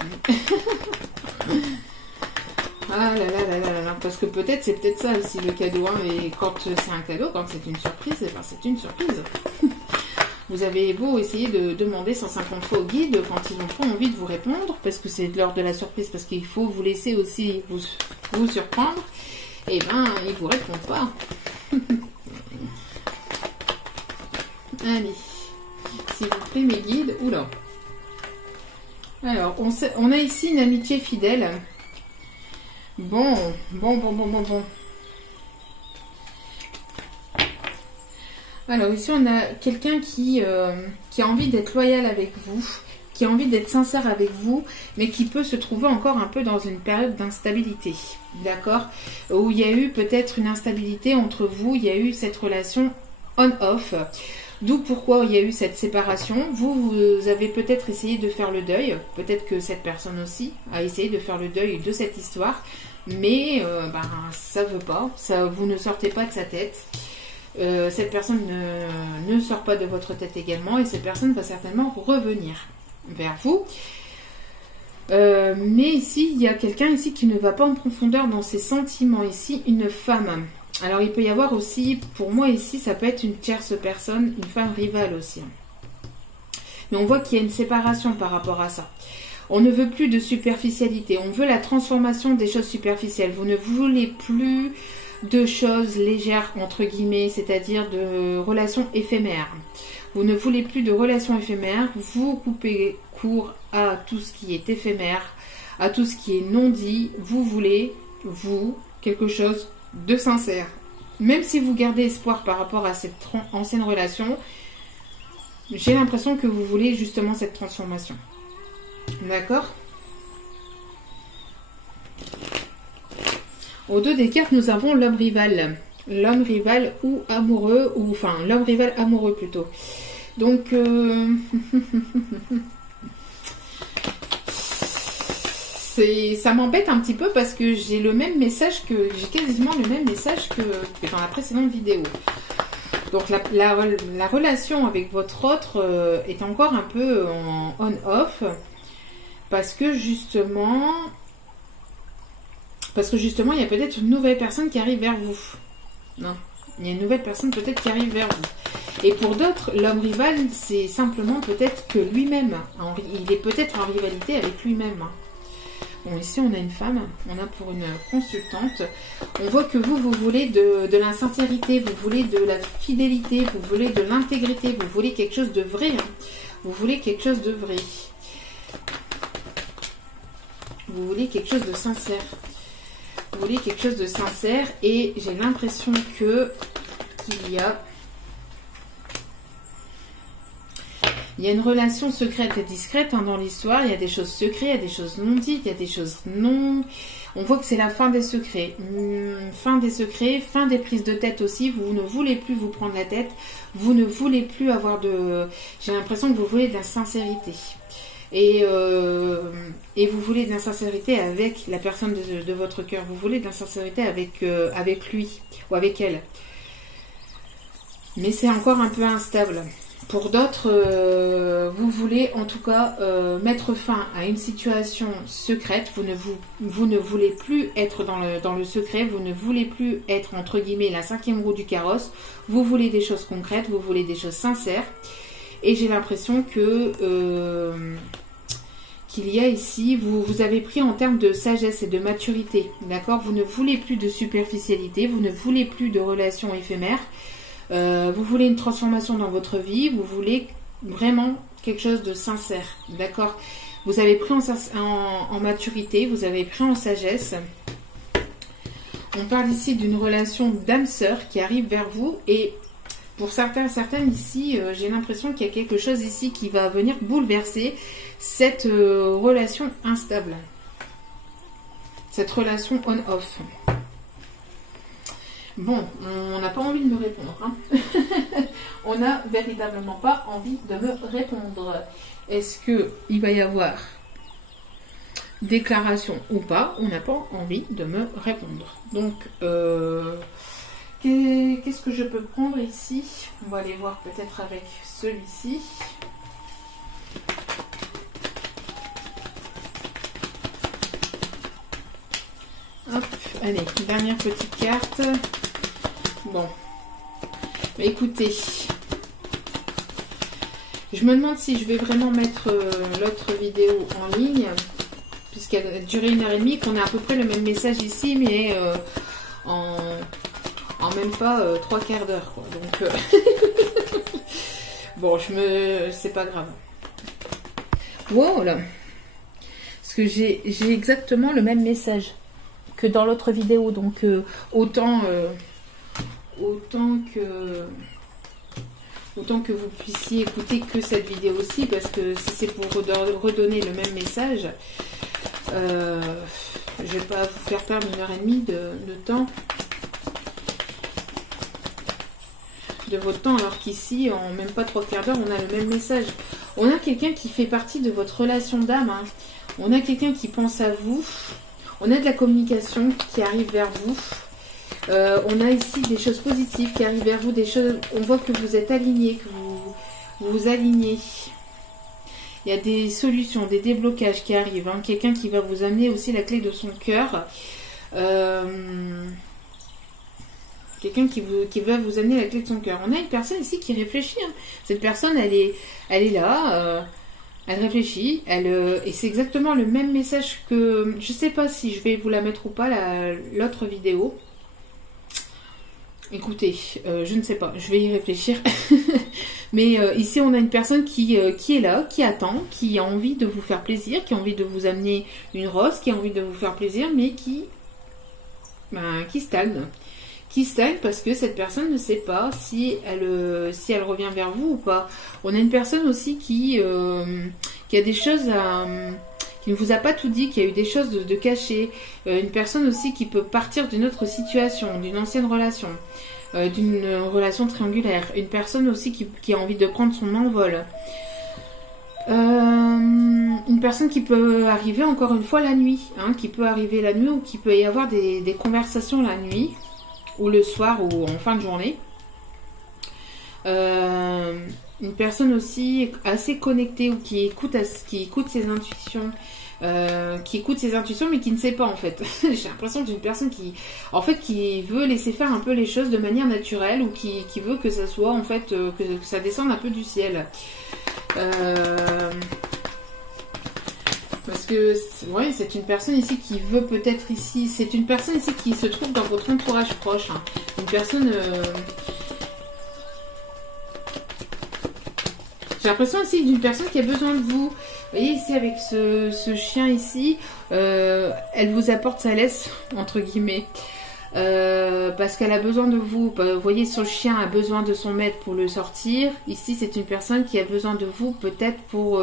Ah là là là là là, parce que c'est peut-être ça aussi le cadeau, hein, et quand c'est un cadeau, quand c'est une surprise, eh ben c'est une surprise. Vous avez beau essayer de demander 150 fois au guide quand ils n'ont pas envie de vous répondre, parce que c'est l'heure de la surprise, parce qu'il faut vous laisser aussi vous surprendre, et ben ils vous répondent pas. Allez, s'il vous plaît mes guides, oula. Alors, on a ici une amitié fidèle. Bon. Alors ici, on a quelqu'un qui a envie d'être loyal avec vous, qui a envie d'être sincère avec vous, mais qui peut se trouver encore un peu dans une période d'instabilité, d'accord? Où il y a eu peut-être une instabilité entre vous, il y a eu cette relation on-off, d'où pourquoi il y a eu cette séparation. Vous avez peut-être essayé de faire le deuil, peut-être que cette personne aussi a essayé de faire le deuil de cette histoire, mais ça veut pas, vous ne sortez pas de sa tête. Cette personne ne sort pas de votre tête également, et cette personne va certainement revenir vers vous. Mais ici, il y a quelqu'un ici qui ne va pas en profondeur dans ses sentiments. Ici, une femme. Alors, il peut y avoir aussi, pour moi ici, ça peut être une tierce personne, une femme rivale aussi. Mais on voit qu'il y a une séparation par rapport à ça. On ne veut plus de superficialité, on veut la transformation des choses superficielles. Vous ne voulez plus de choses légères, entre guillemets, c'est-à-dire de relations éphémères. Vous ne voulez plus de relations éphémères, vous coupez court à tout ce qui est éphémère, à tout ce qui est non dit. Vous voulez, vous, quelque chose de sincère. Même si vous gardez espoir par rapport à cette ancienne relation, j'ai l'impression que vous voulez justement cette transformation. D'accord ? Au dos des cartes, nous avons l'homme rival. L'homme rival ou amoureux, ou enfin l'homme rival amoureux plutôt. Donc, ça m'embête un petit peu parce que j'ai le même message j'ai quasiment le même message que dans la précédente vidéo. Donc la relation avec votre autre est encore un peu en on-off parce que justement il y a peut-être une nouvelle personne qui arrive vers vous. Non, il y a une nouvelle personne peut-être qui arrive vers vous. Et pour d'autres, l'homme rival, c'est simplement peut-être que lui-même, il est peut-être en rivalité avec lui-même. Bon, ici, on a une femme, on a pour une consultante. On voit que vous voulez de la sincérité, vous voulez de la fidélité, vous voulez de l'intégrité, vous voulez quelque chose de vrai. Vous voulez quelque chose de vrai. Vous voulez quelque chose de sincère. Vous voulez quelque chose de sincère et j'ai l'impression qu'il y a une relation secrète et discrète dans l'histoire. Il y a des choses secrètes, il y a des choses non dites, il y a des choses non... On voit que c'est la fin des secrets. Fin des secrets, fin des prises de tête aussi. Vous ne voulez plus vous prendre la tête. Vous ne voulez plus avoir de... J'ai l'impression que vous voulez de la sincérité. Et vous voulez de la sincérité avec la personne de votre cœur. Vous voulez de la sincérité avec lui ou avec elle. Mais c'est encore un peu instable. Pour d'autres, vous voulez en tout cas mettre fin à une situation secrète. Vous ne voulez plus être dans le secret. Vous ne voulez plus être entre guillemets la cinquième roue du carrosse. Vous voulez des choses concrètes. Vous voulez des choses sincères. Et j'ai l'impression qu'il y a ici, vous avez pris en termes de sagesse et de maturité, d'accord? Vous ne voulez plus de superficialité, vous ne voulez plus de relations éphémères, vous voulez une transformation dans votre vie, vous voulez vraiment quelque chose de sincère, d'accord? Vous avez pris en maturité, vous avez pris en sagesse. On parle ici d'une relation d'âme-sœur qui arrive vers vous et pour certaines ici, j'ai l'impression qu'il y a quelque chose ici qui va venir bouleverser cette relation instable. Cette relation on-off. Bon, on n'a pas envie de me répondre. Hein. On n'a véritablement pas envie de me répondre. Est-ce qu'il va y avoir déclaration ou pas? On n'a pas envie de me répondre. Donc, qu'est-ce que je peux prendre ici? On va aller voir peut-être avec celui-ci. Hop, allez, dernière petite carte. Bon. Bah, écoutez, je me demande si je vais vraiment mettre l'autre vidéo en ligne, puisqu'elle a duré 1h30, qu'on a à peu près le même message ici, mais en même pas 3 quarts d'heure, quoi. Donc, bon, c'est pas grave. Voilà. Parce que j'ai exactement le même message que dans l'autre vidéo. Donc, autant que autant que vous puissiez écouter que cette vidéo aussi, parce que si c'est pour redonner le même message, je vais pas vous faire perdre 1h30 de temps, de votre temps, alors qu'ici, en même pas 3/4 d'heure, on a le même message. On a quelqu'un qui fait partie de votre relation d'âme, hein. On a quelqu'un qui pense à vous, on a de la communication qui arrive vers vous, on a ici des choses positives qui arrivent vers vous, des choses, on voit que vous êtes aligné, que vous vous alignez. Il y a des solutions, des déblocages qui arrivent, hein. Quelqu'un qui va vous amener aussi la clé de son cœur. Quelqu'un qui va vous amener la clé de son cœur. On a une personne ici qui réfléchit, hein. Cette personne, elle est là, elle réfléchit, et c'est exactement le même message que... Je ne sais pas si je vais vous la mettre ou pas, l'autre vidéo. Écoutez, je ne sais pas, je vais y réfléchir. Mais ici, on a une personne qui est là, qui attend, qui a envie de vous faire plaisir, qui a envie de vous amener une rose, qui a envie de vous faire plaisir, mais qui stagne. Qui stagne parce que cette personne ne sait pas si elle revient vers vous ou pas. On a une personne aussi qui a des choses qui ne vous a pas tout dit, qui a eu des choses de cachées. Une personne aussi qui peut partir d'une autre situation, d'une ancienne relation, d'une relation triangulaire. Une personne aussi qui a envie de prendre son envol. Une personne qui peut arriver encore une fois la nuit, hein, qui peut arriver la nuit ou qui peut y avoir des conversations la nuit, ou le soir ou en fin de journée. Une personne aussi assez connectée ou qui écoute ses intuitions, mais qui ne sait pas en fait. J'ai l'impression d'une personne qui veut laisser faire un peu les choses de manière naturelle, ou qui veut que ça soit en fait que ça descende un peu du ciel. Parce que, ouais, c'est une personne ici qui veut peut-être ici... C'est une personne ici qui se trouve dans votre entourage proche. Hein. Une personne... J'ai l'impression ici d'une personne qui a besoin de vous. Vous voyez ici avec ce chien ici, elle vous apporte sa laisse, entre guillemets. Parce qu'elle a besoin de vous. Vous voyez, son chien a besoin de son maître pour le sortir. Ici, c'est une personne qui a besoin de vous, peut-être pour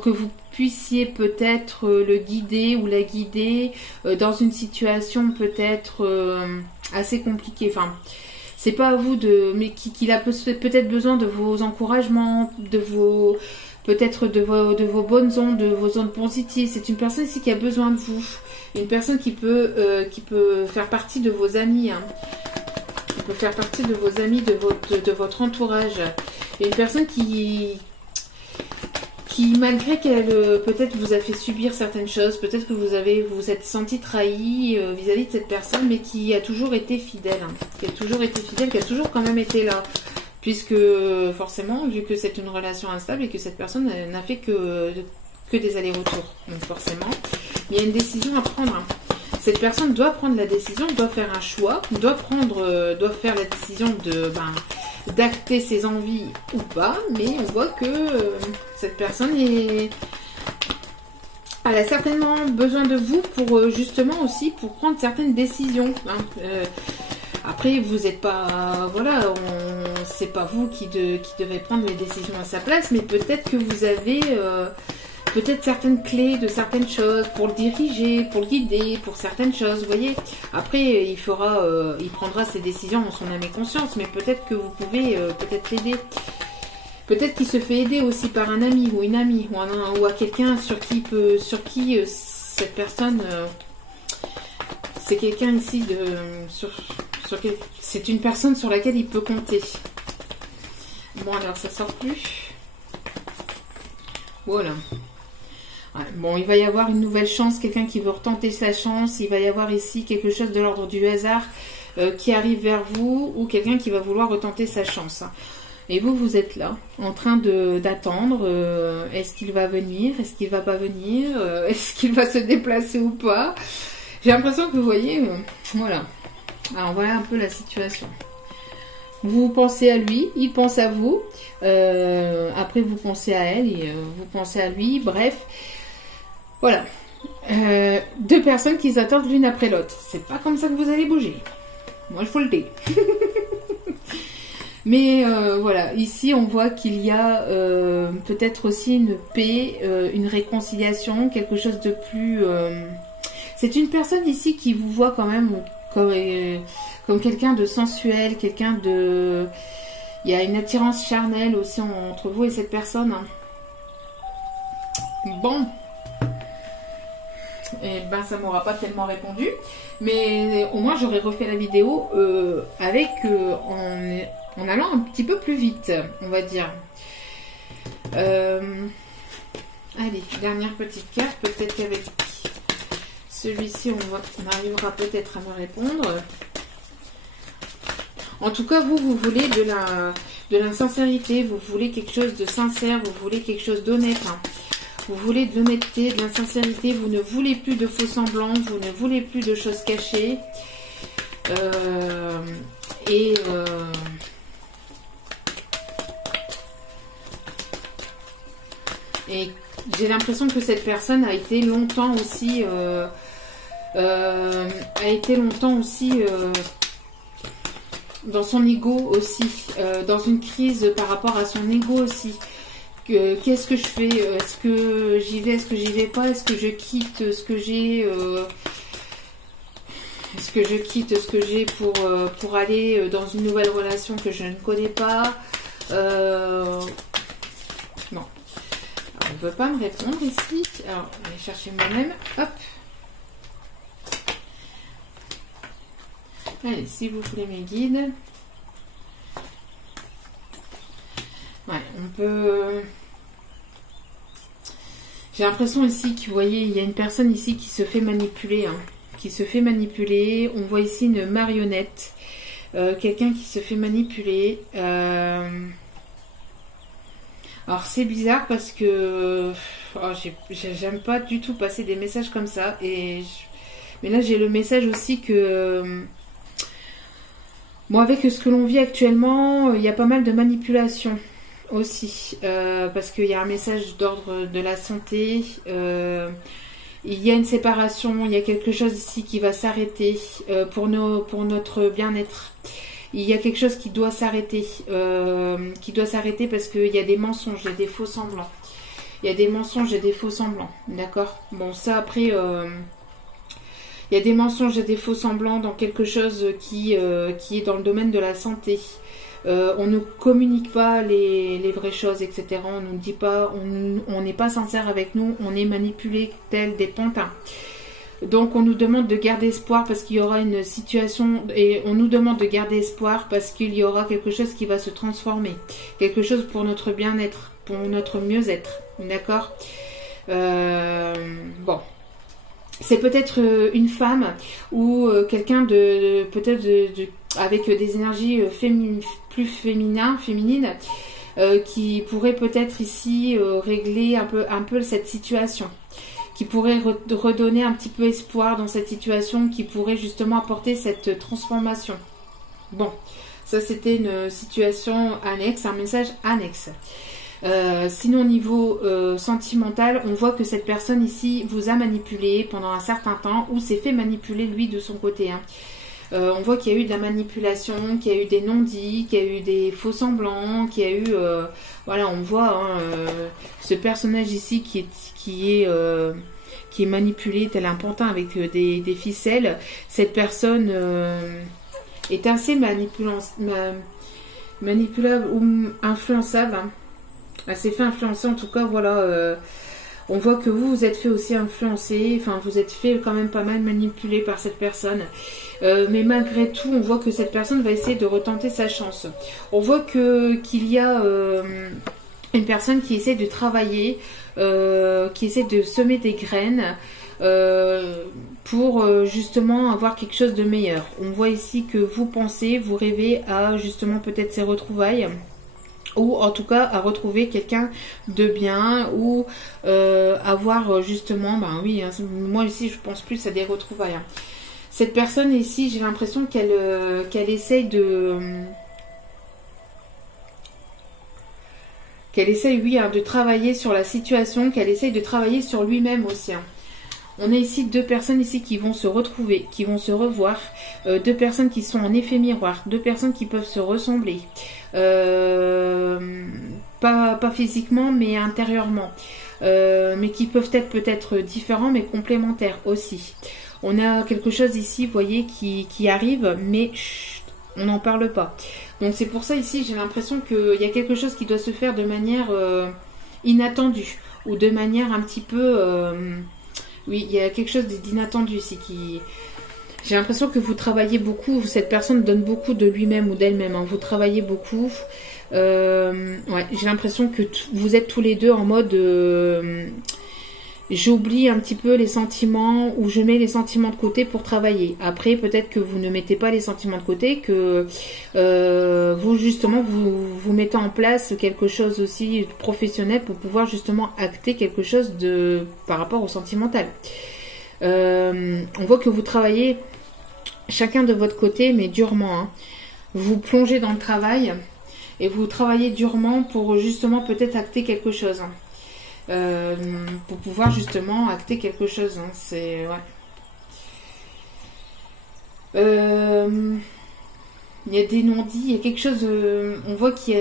que vous puissiez peut-être le guider ou la guider dans une situation peut-être assez compliquée. Enfin, c'est pas à vous mais qu'il a peut-être besoin de vos encouragements, peut-être de vos bonnes ondes, de vos ondes positives. C'est une personne ici qui a besoin de vous. Une personne qui peut faire partie de vos amis, hein. Qui peut faire partie de vos amis, de votre entourage. Et une personne qui malgré qu'elle peut-être vous a fait subir certaines choses, peut-être que vous êtes senti trahi vis-à-vis de cette personne, mais qui a toujours été fidèle, hein. Qui a toujours quand même été là. Puisque forcément, vu que c'est une relation instable et que cette personne n'a fait que des allers-retours. Donc forcément, il y a une décision à prendre, hein. Cette personne doit prendre la décision, doit faire un choix, doit faire la décision d'acter ses envies ou pas, mais on voit que cette personne elle a certainement besoin de vous pour justement aussi pour prendre certaines décisions, hein. Après, vous n'êtes pas... Voilà, c'est pas vous qui devez prendre les décisions à sa place, mais peut-être que vous avez peut-être certaines clés de certaines choses pour le diriger, pour le guider, pour certaines choses, vous voyez. Après, il prendra ses décisions en son âme et conscience, mais peut-être que vous pouvez peut-être l'aider. Peut-être qu'il se fait aider aussi par un ami ou une amie, ou à quelqu'un sur qui cette personne... c'est quelqu'un ici c'est une personne sur laquelle il peut compter. Bon, alors ça sort plus. Voilà. Ouais, bon, il va y avoir une nouvelle chance, quelqu'un qui veut retenter sa chance. Il va y avoir ici quelque chose de l'ordre du hasard qui arrive vers vous, ou quelqu'un qui va vouloir retenter sa chance. Et vous êtes là, en train d'attendre. Est-ce qu'il va venir? Est-ce qu'il va pas venir? Est-ce qu'il va se déplacer ou pas? J'ai l'impression que vous voyez, voilà. Alors voilà un peu la situation. Vous pensez à lui, il pense à vous. Après vous pensez à elle et vous pensez à lui. Bref, voilà. Deux personnes qui s'attendent l'une après l'autre. C'est pas comme ça que vous allez bouger. Moi je vous le dis. Mais voilà, ici on voit qu'il y a peut-être aussi une paix, une réconciliation, quelque chose de plus... C'est une personne ici qui vous voit quand même comme quelqu'un de sensuel, quelqu'un de... Il y a une attirance charnelle aussi entre vous et cette personne. Bon. Et ben ça m'aura pas tellement répondu. Mais au moins j'aurais refait la vidéo avec en allant un petit peu plus vite, on va dire. Allez, dernière petite carte. Peut-être qu'avec celui-ci on arrivera peut-être à me répondre. En tout cas, vous voulez de la sincérité, vous voulez quelque chose de sincère, vous voulez quelque chose d'honnête. Hein. Vous voulez de l'honnêteté, de la sincérité, vous ne voulez plus de faux semblants, vous ne voulez plus de choses cachées. Et j'ai l'impression que cette personne a été longtemps aussi... dans son ego aussi, dans une crise par rapport à son ego aussi. Qu'est-ce que je fais? Est-ce que j'y vais? Est-ce que j'y vais pas? Est-ce que je quitte ce que j'ai? Est-ce que je quitte ce que j'ai pour aller dans une nouvelle relation que je ne connais pas? Non. Alors, on ne veut pas me répondre ici. Alors, je vais chercher moi-même. Hop. Allez, si vous voulez mes guides. Ouais, on peut... J'ai l'impression ici que, vous voyez, il y a une personne ici qui se fait manipuler. Hein, qui se fait manipuler. On voit ici une marionnette. Quelqu'un qui se fait manipuler. Alors, c'est bizarre parce que... j'aime pas du tout passer des messages comme ça. Mais là, j'ai le message aussi que... Bon, avec ce que l'on vit actuellement, il y a pas mal de manipulation aussi, parce qu'il y a un message d'ordre de la santé, il y a une séparation, il y a quelque chose ici qui va s'arrêter pour notre bien-être. Il y a quelque chose qui doit s'arrêter, parce qu'il y a des mensonges, il y a des faux semblants. Il y a des mensonges et des faux semblants, d'accord? Bon, ça après... il y a des mensonges et des faux semblants dans quelque chose qui est dans le domaine de la santé. On ne communique pas les vraies choses, etc. On ne dit pas, on n'est pas sincère avec nous, on est manipulé tel des pantins. Donc on nous demande de garder espoir parce qu'il y aura une situation, et on nous demande de garder espoir parce qu'il y aura quelque chose qui va se transformer. Quelque chose pour notre bien-être, pour notre mieux-être. D'accord? Bon. C'est peut-être une femme ou quelqu'un peut-être avec des énergies plus féminines qui pourrait peut-être ici régler un peu cette situation, qui pourrait redonner un petit peu espoir dans cette situation, qui pourrait justement apporter cette transformation. Bon, ça c'était une situation annexe, un message annexe. Sinon au niveau sentimental, on voit que cette personne ici vous a manipulé pendant un certain temps ou s'est fait manipuler lui de son côté. Hein. On voit qu'il y a eu de la manipulation, qu'il y a eu des non-dits, qu'il y a eu des faux semblants, qu'il y a eu... voilà, on voit hein, ce personnage ici qui est manipulé tel un pantin avec des ficelles. Cette personne est assez manipulable ou influençable. Hein. Elle s'est fait influencer en tout cas, voilà, on voit que vous êtes fait aussi influencer, enfin vous êtes fait quand même pas mal manipuler par cette personne, mais malgré tout on voit que cette personne va essayer de retenter sa chance. On voit qu'il y a une personne qui essaie de travailler, qui essaie de semer des graines pour justement avoir quelque chose de meilleur. On voit ici que vous pensez, vous rêvez à justement peut-être ces retrouvailles, ou en tout cas à retrouver quelqu'un de bien, ou avoir justement, ben oui, hein, moi ici je pense plus à des retrouvailles. Hein. Cette personne ici, j'ai l'impression qu'elle essaye de... oui, hein, de travailler sur la situation, qu'elle essaye de travailler sur lui-même aussi. Hein. On a ici deux personnes ici qui vont se retrouver, qui vont se revoir. Deux personnes qui sont en effet miroir. Deux personnes qui peuvent se ressembler. Pas physiquement, mais intérieurement. Mais qui peuvent être peut-être différents, mais complémentaires aussi. On a quelque chose ici, vous voyez, qui arrive, mais chut, on n'en parle pas. Donc c'est pour ça ici, j'ai l'impression qu'il y a quelque chose qui doit se faire de manière inattendue. Ou de manière un petit peu... oui, il y a quelque chose d'inattendu ici qui... J'ai l'impression que vous travaillez beaucoup, cette personne donne beaucoup de lui-même ou d'elle-même. Hein. Vous travaillez beaucoup. Ouais, j'ai l'impression que vous êtes tous les deux en mode... j'oublie un petit peu les sentiments ou je mets les sentiments de côté pour travailler. Après, peut-être que vous ne mettez pas les sentiments de côté, que vous, justement, vous mettez en place quelque chose aussi de professionnel pour pouvoir justement acter quelque chose par rapport au sentimental. On voit que vous travaillez chacun de votre côté, mais durement. Hein. Vous plongez dans le travail et vous travaillez durement pour justement peut-être acter quelque chose. Pour pouvoir justement acter quelque chose. Hein. C'est... Ouais. Il y a des non-dits, il y a quelque chose... on voit qu'il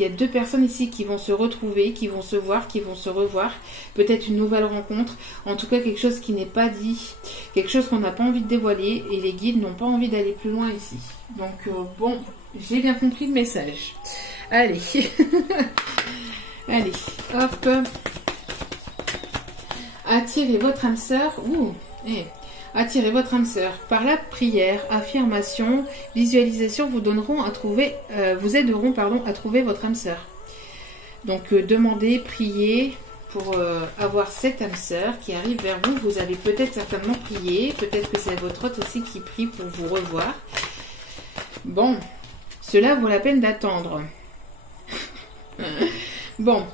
y a deux personnes ici qui vont se retrouver, qui vont se voir, qui vont se revoir. Peut-être une nouvelle rencontre. En tout cas, quelque chose qui n'est pas dit. Quelque chose qu'on n'a pas envie de dévoiler. Et les guides n'ont pas envie d'aller plus loin ici. Donc, bon, j'ai bien compris le message. Allez. Allez, hop. Attirez votre âme sœur. Attirez votre âme sœur par la prière, affirmation, visualisation vous aideront à trouver votre âme sœur. Donc demandez, priez pour avoir cette âme sœur qui arrive vers vous. Vous avez peut-être certainement prié, peut-être que c'est votre hôte aussi qui prie pour vous revoir. Bon, cela vaut la peine d'attendre. Bon,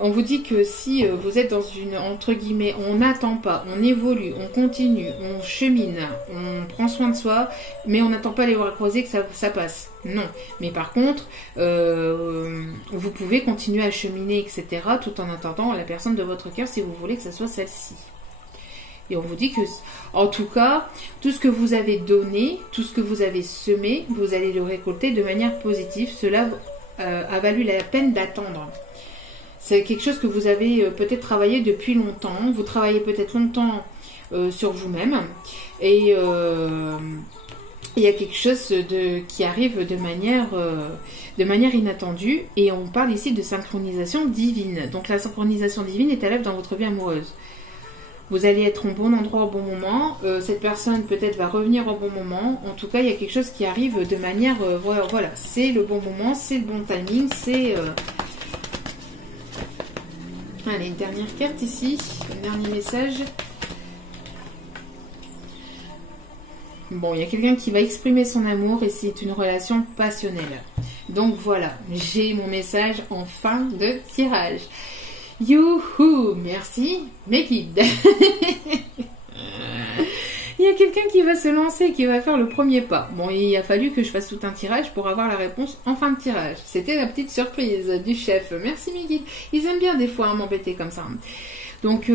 on vous dit que si vous êtes dans une, entre guillemets, on n'attend pas, on évolue, on continue, on chemine, on prend soin de soi, mais on n'attend pas les bras croisés que ça passe. Non. Mais par contre, vous pouvez continuer à cheminer, etc., tout en attendant la personne de votre cœur si vous voulez que ce soit celle-ci. Et on vous dit que, en tout cas, tout ce que vous avez donné, tout ce que vous avez semé, vous allez le récolter de manière positive. Cela a valu la peine d'attendre. C'est quelque chose que vous avez peut-être travaillé depuis longtemps. Vous travaillez peut-être longtemps sur vous-même. Et il y a quelque chose qui arrive de manière inattendue. Et on parle ici de synchronisation divine. Donc la synchronisation divine est à l'œuvre dans votre vie amoureuse. Vous allez être au bon endroit au bon moment. Cette personne peut-être va revenir au bon moment. En tout cas, il y a quelque chose qui arrive de manière... voilà, c'est le bon moment, c'est le bon timing, c'est... Allez, une dernière carte ici, un dernier message. Bon, il y a quelqu'un qui va exprimer son amour et c'est une relation passionnelle. Donc voilà, j'ai mon message en fin de tirage. Youhou, merci mes guides. Il y a quelqu'un qui va se lancer, qui va faire le premier pas. Bon, il a fallu que je fasse tout un tirage pour avoir la réponse en fin de tirage. C'était la petite surprise du chef. Merci mes guides. Ils aiment bien des fois m'embêter comme ça. Donc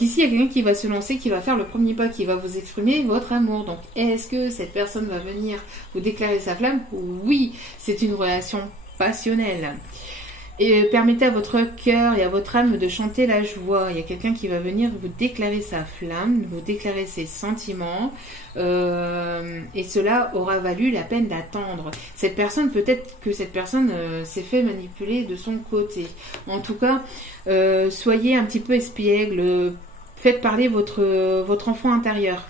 ici, il y a quelqu'un qui va se lancer, qui va faire le premier pas, qui va vous exprimer votre amour. Donc, est-ce que cette personne va venir vous déclarer sa flamme? Oui, c'est une relation passionnelle. Et permettez à votre cœur et à votre âme de chanter la joie. Il y a quelqu'un qui va venir vous déclarer sa flamme, vous déclarer ses sentiments. Et cela aura valu la peine d'attendre. Cette personne, peut-être que cette personne s'est fait manipuler de son côté. En tout cas, soyez un petit peu espiègle. Faites parler votre enfant intérieur.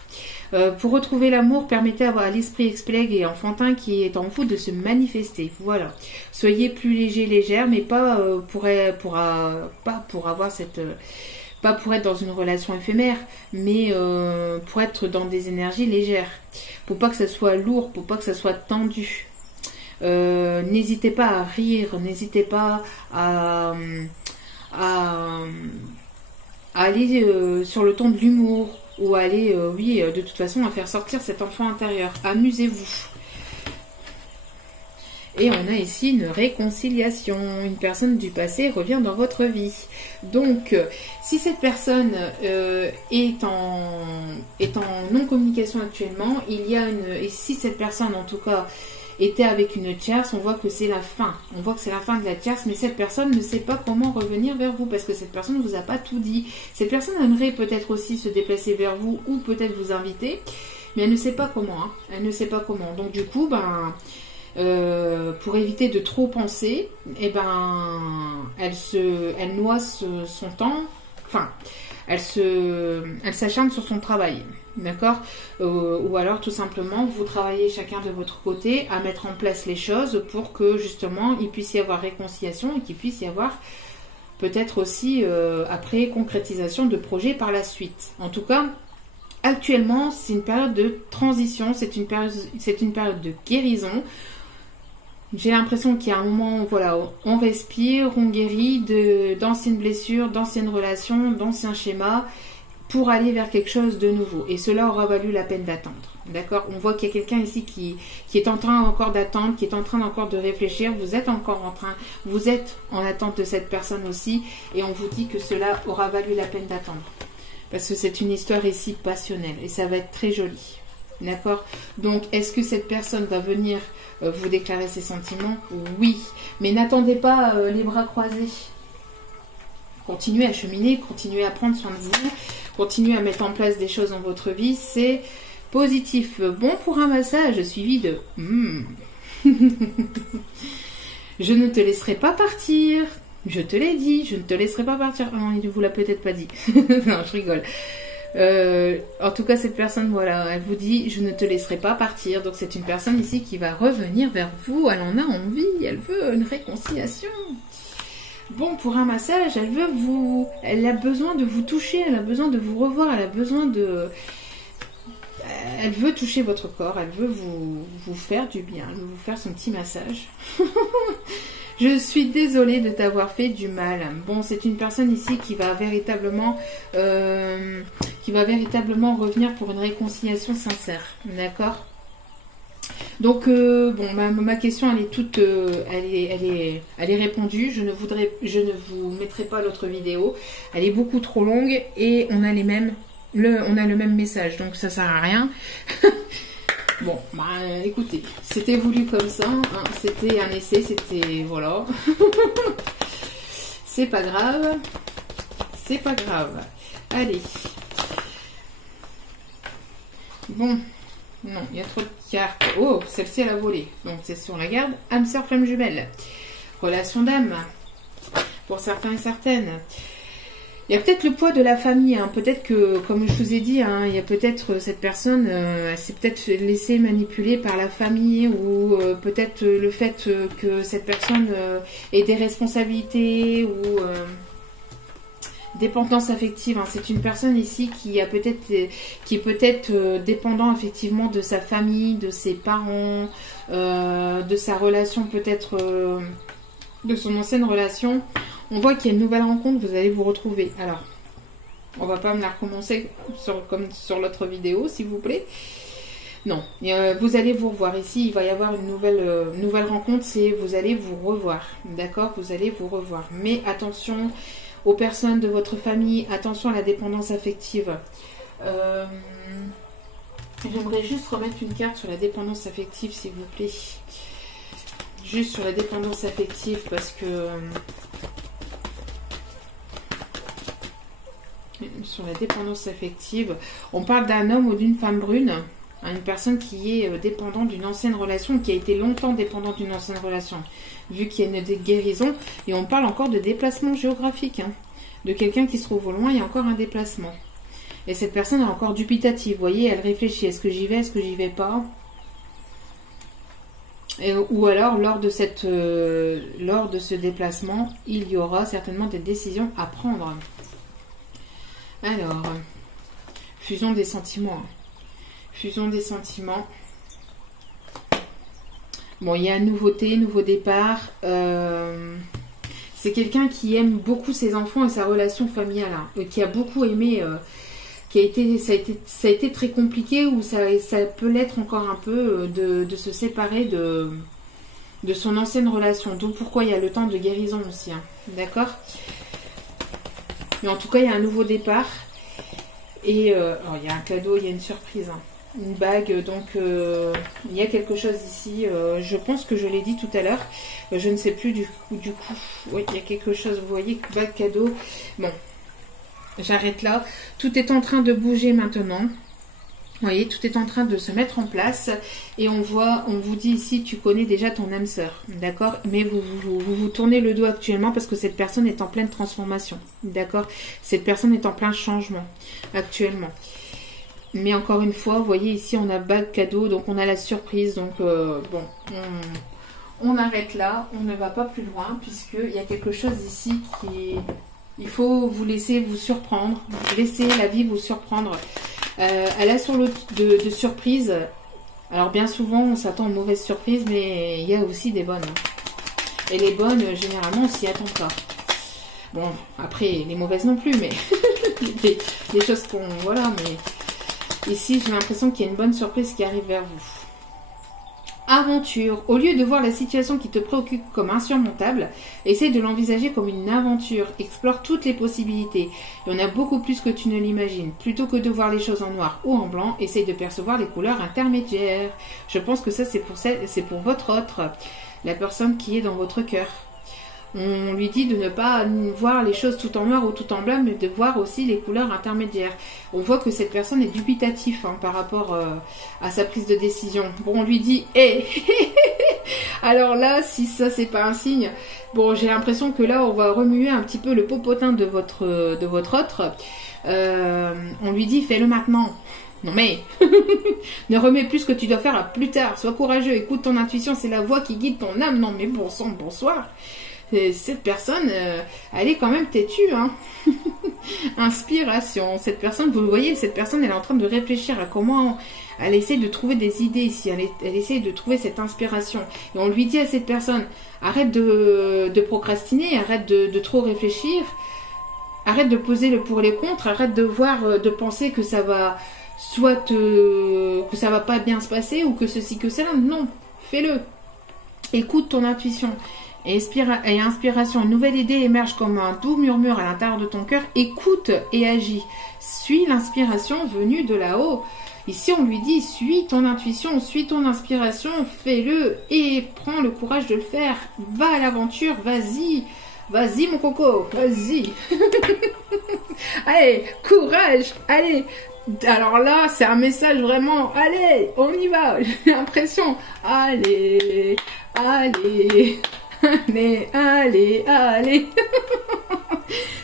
Pour retrouver l'amour, permettez à l'esprit espiègle et enfantin qui est en vous de se manifester. Voilà. Soyez plus léger, légère, mais pas pour avoir cette... pas pour être dans une relation éphémère, mais pour être dans des énergies légères. Pour pas que ça soit lourd, pour pas que ça soit tendu. N'hésitez pas à rire, n'hésitez pas à aller sur le ton de l'humour. Ou aller, de toute façon, à faire sortir cet enfant intérieur. Amusez-vous. Et on a ici une réconciliation. Une personne du passé revient dans votre vie. Donc, si cette personne est en non-communication actuellement, il y a et si cette personne, en tout cas, était avec une tierce, on voit que c'est la fin. On voit que c'est la fin de la tierce, mais cette personne ne sait pas comment revenir vers vous, parce que cette personne ne vous a pas tout dit. Cette personne aimerait peut-être aussi se déplacer vers vous, ou peut-être vous inviter, mais elle ne sait pas comment. Hein. Elle ne sait pas comment. Donc du coup, pour éviter de trop penser, elle noie son temps, enfin, elle s'acharne sur son travail, d'accord, ou alors tout simplement vous travaillez chacun de votre côté à mettre en place les choses pour que justement il puisse y avoir réconciliation et qu'il puisse y avoir peut-être aussi après concrétisation de projets par la suite. En tout cas, actuellement c'est une période de transition, c'est une période de guérison. J'ai l'impression qu'il y a un moment, voilà, on respire, on guérit d'anciennes blessures, d'anciennes relations, d'anciens schémas pour aller vers quelque chose de nouveau. Et cela aura valu la peine d'attendre. D'accord? On voit qu'il y a quelqu'un ici qui est en train encore d'attendre, qui est en train encore de réfléchir. Vous êtes en attente de cette personne aussi. Et on vous dit que cela aura valu la peine d'attendre. Parce que c'est une histoire ici passionnelle. Et ça va être très joli. D'accord? Donc, est-ce que cette personne va venir vous déclarer ses sentiments? Oui. Mais n'attendez pas les bras croisés. Continuez à cheminer, continuez à prendre soin de vous, continuez à mettre en place des choses dans votre vie. C'est positif. Bon pour un massage suivi de je ne te laisserai pas partir. Je te l'ai dit, je ne te laisserai pas partir. Non, il ne vous l'a peut-être pas dit. Non, je rigole. En tout cas, cette personne, voilà, elle vous dit je ne te laisserai pas partir. Donc c'est une personne ici qui va revenir vers vous. Elle en a envie, elle veut une réconciliation. Bon, pour un massage, elle a besoin de vous toucher, elle a besoin de vous revoir, elle veut toucher votre corps, elle veut vous faire du bien, elle veut vous faire son petit massage. Je suis désolée de t'avoir fait du mal. Bon, c'est une personne ici qui va véritablement revenir pour une réconciliation sincère. D'accord? Donc, bon, ma question, elle est toute, elle est répondue. Je ne vous mettrai pas l'autre vidéo. Elle est beaucoup trop longue et on a le même message, donc ça sert à rien. Bon, écoutez, c'était voulu comme ça, hein, c'était un essai, c'était, voilà. C'est pas grave, c'est pas grave. Allez. Bon, non, il y a trop de cartes. Oh, celle-ci, elle a volé. Donc, c'est sur la garde. Âme sœur flamme jumelle. Relation d'âme. Pour certains et certaines. Il y a peut-être le poids de la famille, hein. Peut-être que, comme je vous ai dit, hein, il y a peut-être cette personne, elle s'est peut-être laissée manipuler par la famille ou peut-être le fait que cette personne ait des responsabilités ou dépendance affective. Hein. C'est une personne ici qui est peut-être dépendant effectivement de sa famille, de ses parents, de sa relation peut-être, de son ancienne relation. On voit qu'il y a une nouvelle rencontre, vous allez vous retrouver. Alors, on va pas me la recommencer comme sur l'autre vidéo, s'il vous plaît. Non, vous allez vous revoir. Ici, il va y avoir une nouvelle rencontre, vous allez vous revoir. D'accord? Vous allez vous revoir. Mais attention aux personnes de votre famille, attention à la dépendance affective. J'aimerais juste remettre une carte sur la dépendance affective, s'il vous plaît. Juste sur la dépendance affective, parce que... sur la dépendance affective, on parle d'un homme ou d'une femme brune, hein, une personne qui est dépendante d'une ancienne relation, qui a été longtemps dépendante d'une ancienne relation, vu qu'il y a une guérison, et on parle encore de déplacement géographique, hein, de quelqu'un qui se trouve au loin, il y a encore un déplacement. Et cette personne est encore dubitative, vous voyez, elle réfléchit, est-ce que j'y vais, est-ce que j'y vais pas? Ou alors, lors de ce déplacement, il y aura certainement des décisions à prendre. Alors, fusion des sentiments. Fusion des sentiments. Bon, il y a nouveauté, nouveau départ. C'est quelqu'un qui aime beaucoup ses enfants et sa relation familiale, hein, qui a beaucoup aimé, ça a été très compliqué, ou ça peut l'être encore un peu de se séparer de son ancienne relation. Donc pourquoi il y a le temps de guérison aussi. Hein. D'accord? Mais en tout cas, il y a un nouveau départ. Et alors, il y a un cadeau, il y a une surprise. Hein. Une bague, donc il y a quelque chose ici. Je pense que je l'ai dit tout à l'heure. Je ne sais plus du coup. Oui, il y a quelque chose, vous voyez, bague, cadeau. Bon, j'arrête là. Tout est en train de bouger maintenant. Vous voyez, tout est en train de se mettre en place. Et on vous dit ici, tu connais déjà ton âme sœur. D'accord? Mais vous tournez le dos actuellement parce que cette personne est en pleine transformation. D'accord? Cette personne est en plein changement actuellement. Mais encore une fois, vous voyez ici, on a bague, cadeau, donc on a la surprise. Donc, bon, on arrête là, on ne va pas plus loin, puisqu'il y a quelque chose ici qui... Il faut vous laisser vous surprendre, laisser la vie vous surprendre. Elle a sur l'autre de surprises. Alors, bien souvent, on s'attend aux mauvaises surprises, mais il y a aussi des bonnes. Et les bonnes, généralement, on s'y attend pas. Bon, après, les mauvaises non plus, mais les choses qu'on... Voilà, mais... Ici, j'ai l'impression qu'il y a une bonne surprise qui arrive vers vous. Aventure. Au lieu de voir la situation qui te préoccupe comme insurmontable, essaye de l'envisager comme une aventure. Explore toutes les possibilités. Il y en a beaucoup plus que tu ne l'imagines. Plutôt que de voir les choses en noir ou en blanc, essaye de percevoir les couleurs intermédiaires. Je pense que ça, c'est pour votre autre, la personne qui est dans votre cœur. On lui dit de ne pas voir les choses tout en noir ou tout en blanc, mais de voir aussi les couleurs intermédiaires. On voit que cette personne est dubitatif hein, par rapport à sa prise de décision. Bon, on lui dit « Hé Alors là, si ça, c'est pas un signe... Bon, j'ai l'impression que là, on va remuer un petit peu le popotin de votre autre. On lui dit « Fais-le maintenant !» Non mais, ne remets plus ce que tu dois faire à plus tard. Sois courageux, écoute ton intuition, c'est la voix qui guide ton âme. Non mais bon sang, bonsoir. Cette personne, elle est quand même têtue, hein. Inspiration. Cette personne, vous le voyez, cette personne, elle est en train de réfléchir à comment elle essaie de trouver des idées ici. Elle essaie de trouver cette inspiration. Et on lui dit à cette personne, arrête de procrastiner, arrête de trop réfléchir, arrête de poser le pour et les contre, arrête de voir, de penser que ça va, que ça va pas bien se passer ou que ceci, que cela. Non, fais-le. Écoute ton intuition. Et inspiration, une nouvelle idée émerge comme un doux murmure à l'intérieur de ton cœur. Écoute et agis. Suis l'inspiration venue de là-haut. Ici, on lui dit, suis ton intuition, suis ton inspiration, fais-le et prends le courage de le faire. Va à l'aventure, vas-y. Vas-y, mon coco, vas-y. Allez, courage, allez. Alors là, c'est un message vraiment, allez, on y va. J'ai l'impression, allez, allez. Allez.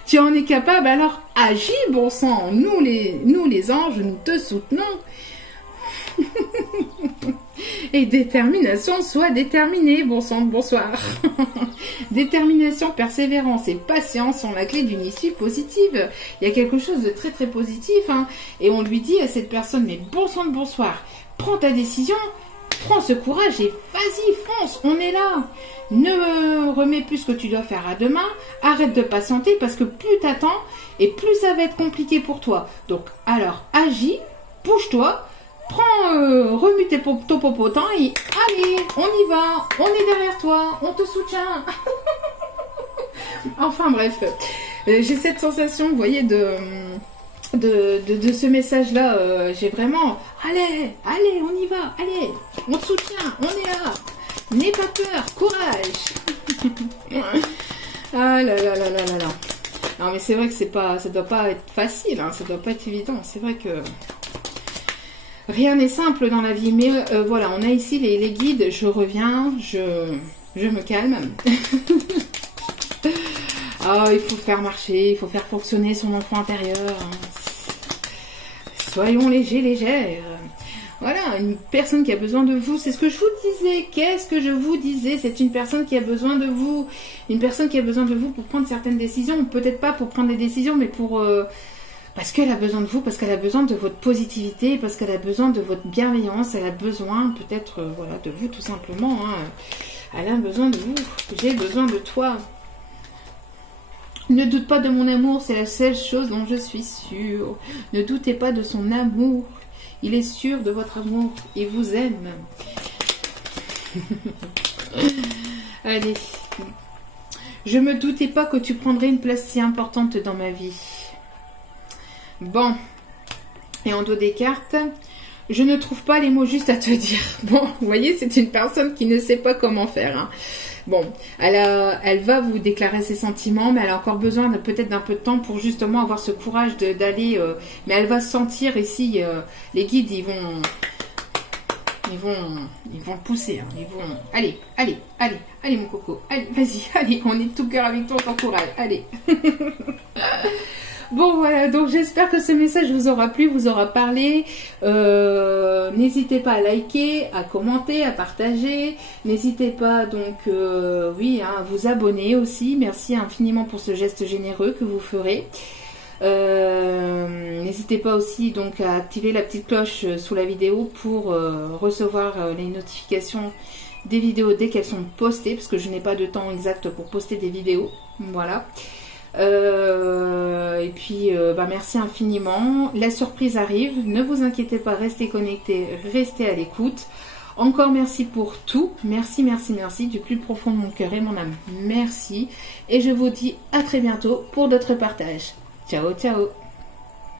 Tu en es capable, alors agis, bon sang. Nous les anges, nous te soutenons. Et détermination, sois déterminé, bon sang, bonsoir. Détermination, persévérance et patience sont la clé d'une issue positive. Il y a quelque chose de très très positif, hein. Et on lui dit à cette personne, mais bon sang de bonsoir, prends ta décision. Prends ce courage et vas-y, fonce, on est là. Ne remets plus ce que tu dois faire à demain. Arrête de patienter parce que plus t'attends et plus ça va être compliqué pour toi. Donc, alors, agis, bouge-toi, remue ton popotin et allez, on y va, on est derrière toi, on te soutient. Enfin bref, j'ai cette sensation, vous voyez, de ce message-là, j'ai vraiment... Allez, on y va, allez, on te soutient, on est là. N'aie pas peur, courage. Ah là là là là là là. Non mais c'est vrai que ça doit pas être facile, hein, ça doit pas être évident. C'est vrai que rien n'est simple dans la vie. Mais voilà, on a ici les guides. Je reviens, je me calme. Ah, il faut faire marcher, il faut faire fonctionner son enfant intérieur. Soyons légères. Voilà, une personne qui a besoin de vous, c'est ce que je vous disais. Qu'est-ce que je vous disais? C'est une personne qui a besoin de vous. Une personne qui a besoin de vous pour prendre certaines décisions. Peut-être pas pour prendre des décisions, mais pour... parce qu'elle a besoin de vous, parce qu'elle a besoin de votre positivité, parce qu'elle a besoin de votre bienveillance. Elle a besoin peut-être voilà, de vous tout simplement. Hein. Elle a besoin de vous. J'ai besoin de toi. Ne doute pas de mon amour, c'est la seule chose dont je suis sûre. Ne doutez pas de son amour. Il est sûr de votre amour. Il vous aime. Allez. Je me doutais pas que tu prendrais une place si importante dans ma vie. Bon. Et en dos des cartes, je ne trouve pas les mots justes à te dire. Bon, vous voyez, c'est une personne qui ne sait pas comment faire. Hein. Bon, elle va vous déclarer ses sentiments, mais elle a encore besoin peut-être d'un peu de temps pour justement avoir ce courage d'aller... mais elle va sentir ici, les guides, ils vont pousser. Hein, ils vont... Allez mon coco. Allez, vas-y, allez, on est tout cœur avec toi, on t'encourage. Allez. Bon voilà, donc j'espère que ce message vous aura plu, vous aura parlé. N'hésitez pas à liker, à commenter, à partager. N'hésitez pas donc, oui, hein, à vous abonner aussi. Merci infiniment pour ce geste généreux que vous ferez. N'hésitez pas aussi donc à activer la petite cloche sous la vidéo pour recevoir les notifications des vidéos dès qu'elles sont postées, parce que je n'ai pas de temps exact pour poster des vidéos. Voilà. Et puis merci infiniment. La surprise arrive, ne vous inquiétez pas, restez connectés, restez à l'écoute. Encore merci pour tout, merci du plus profond de mon cœur et mon âme, merci, et je vous dis à très bientôt pour d'autres partages. Ciao ciao.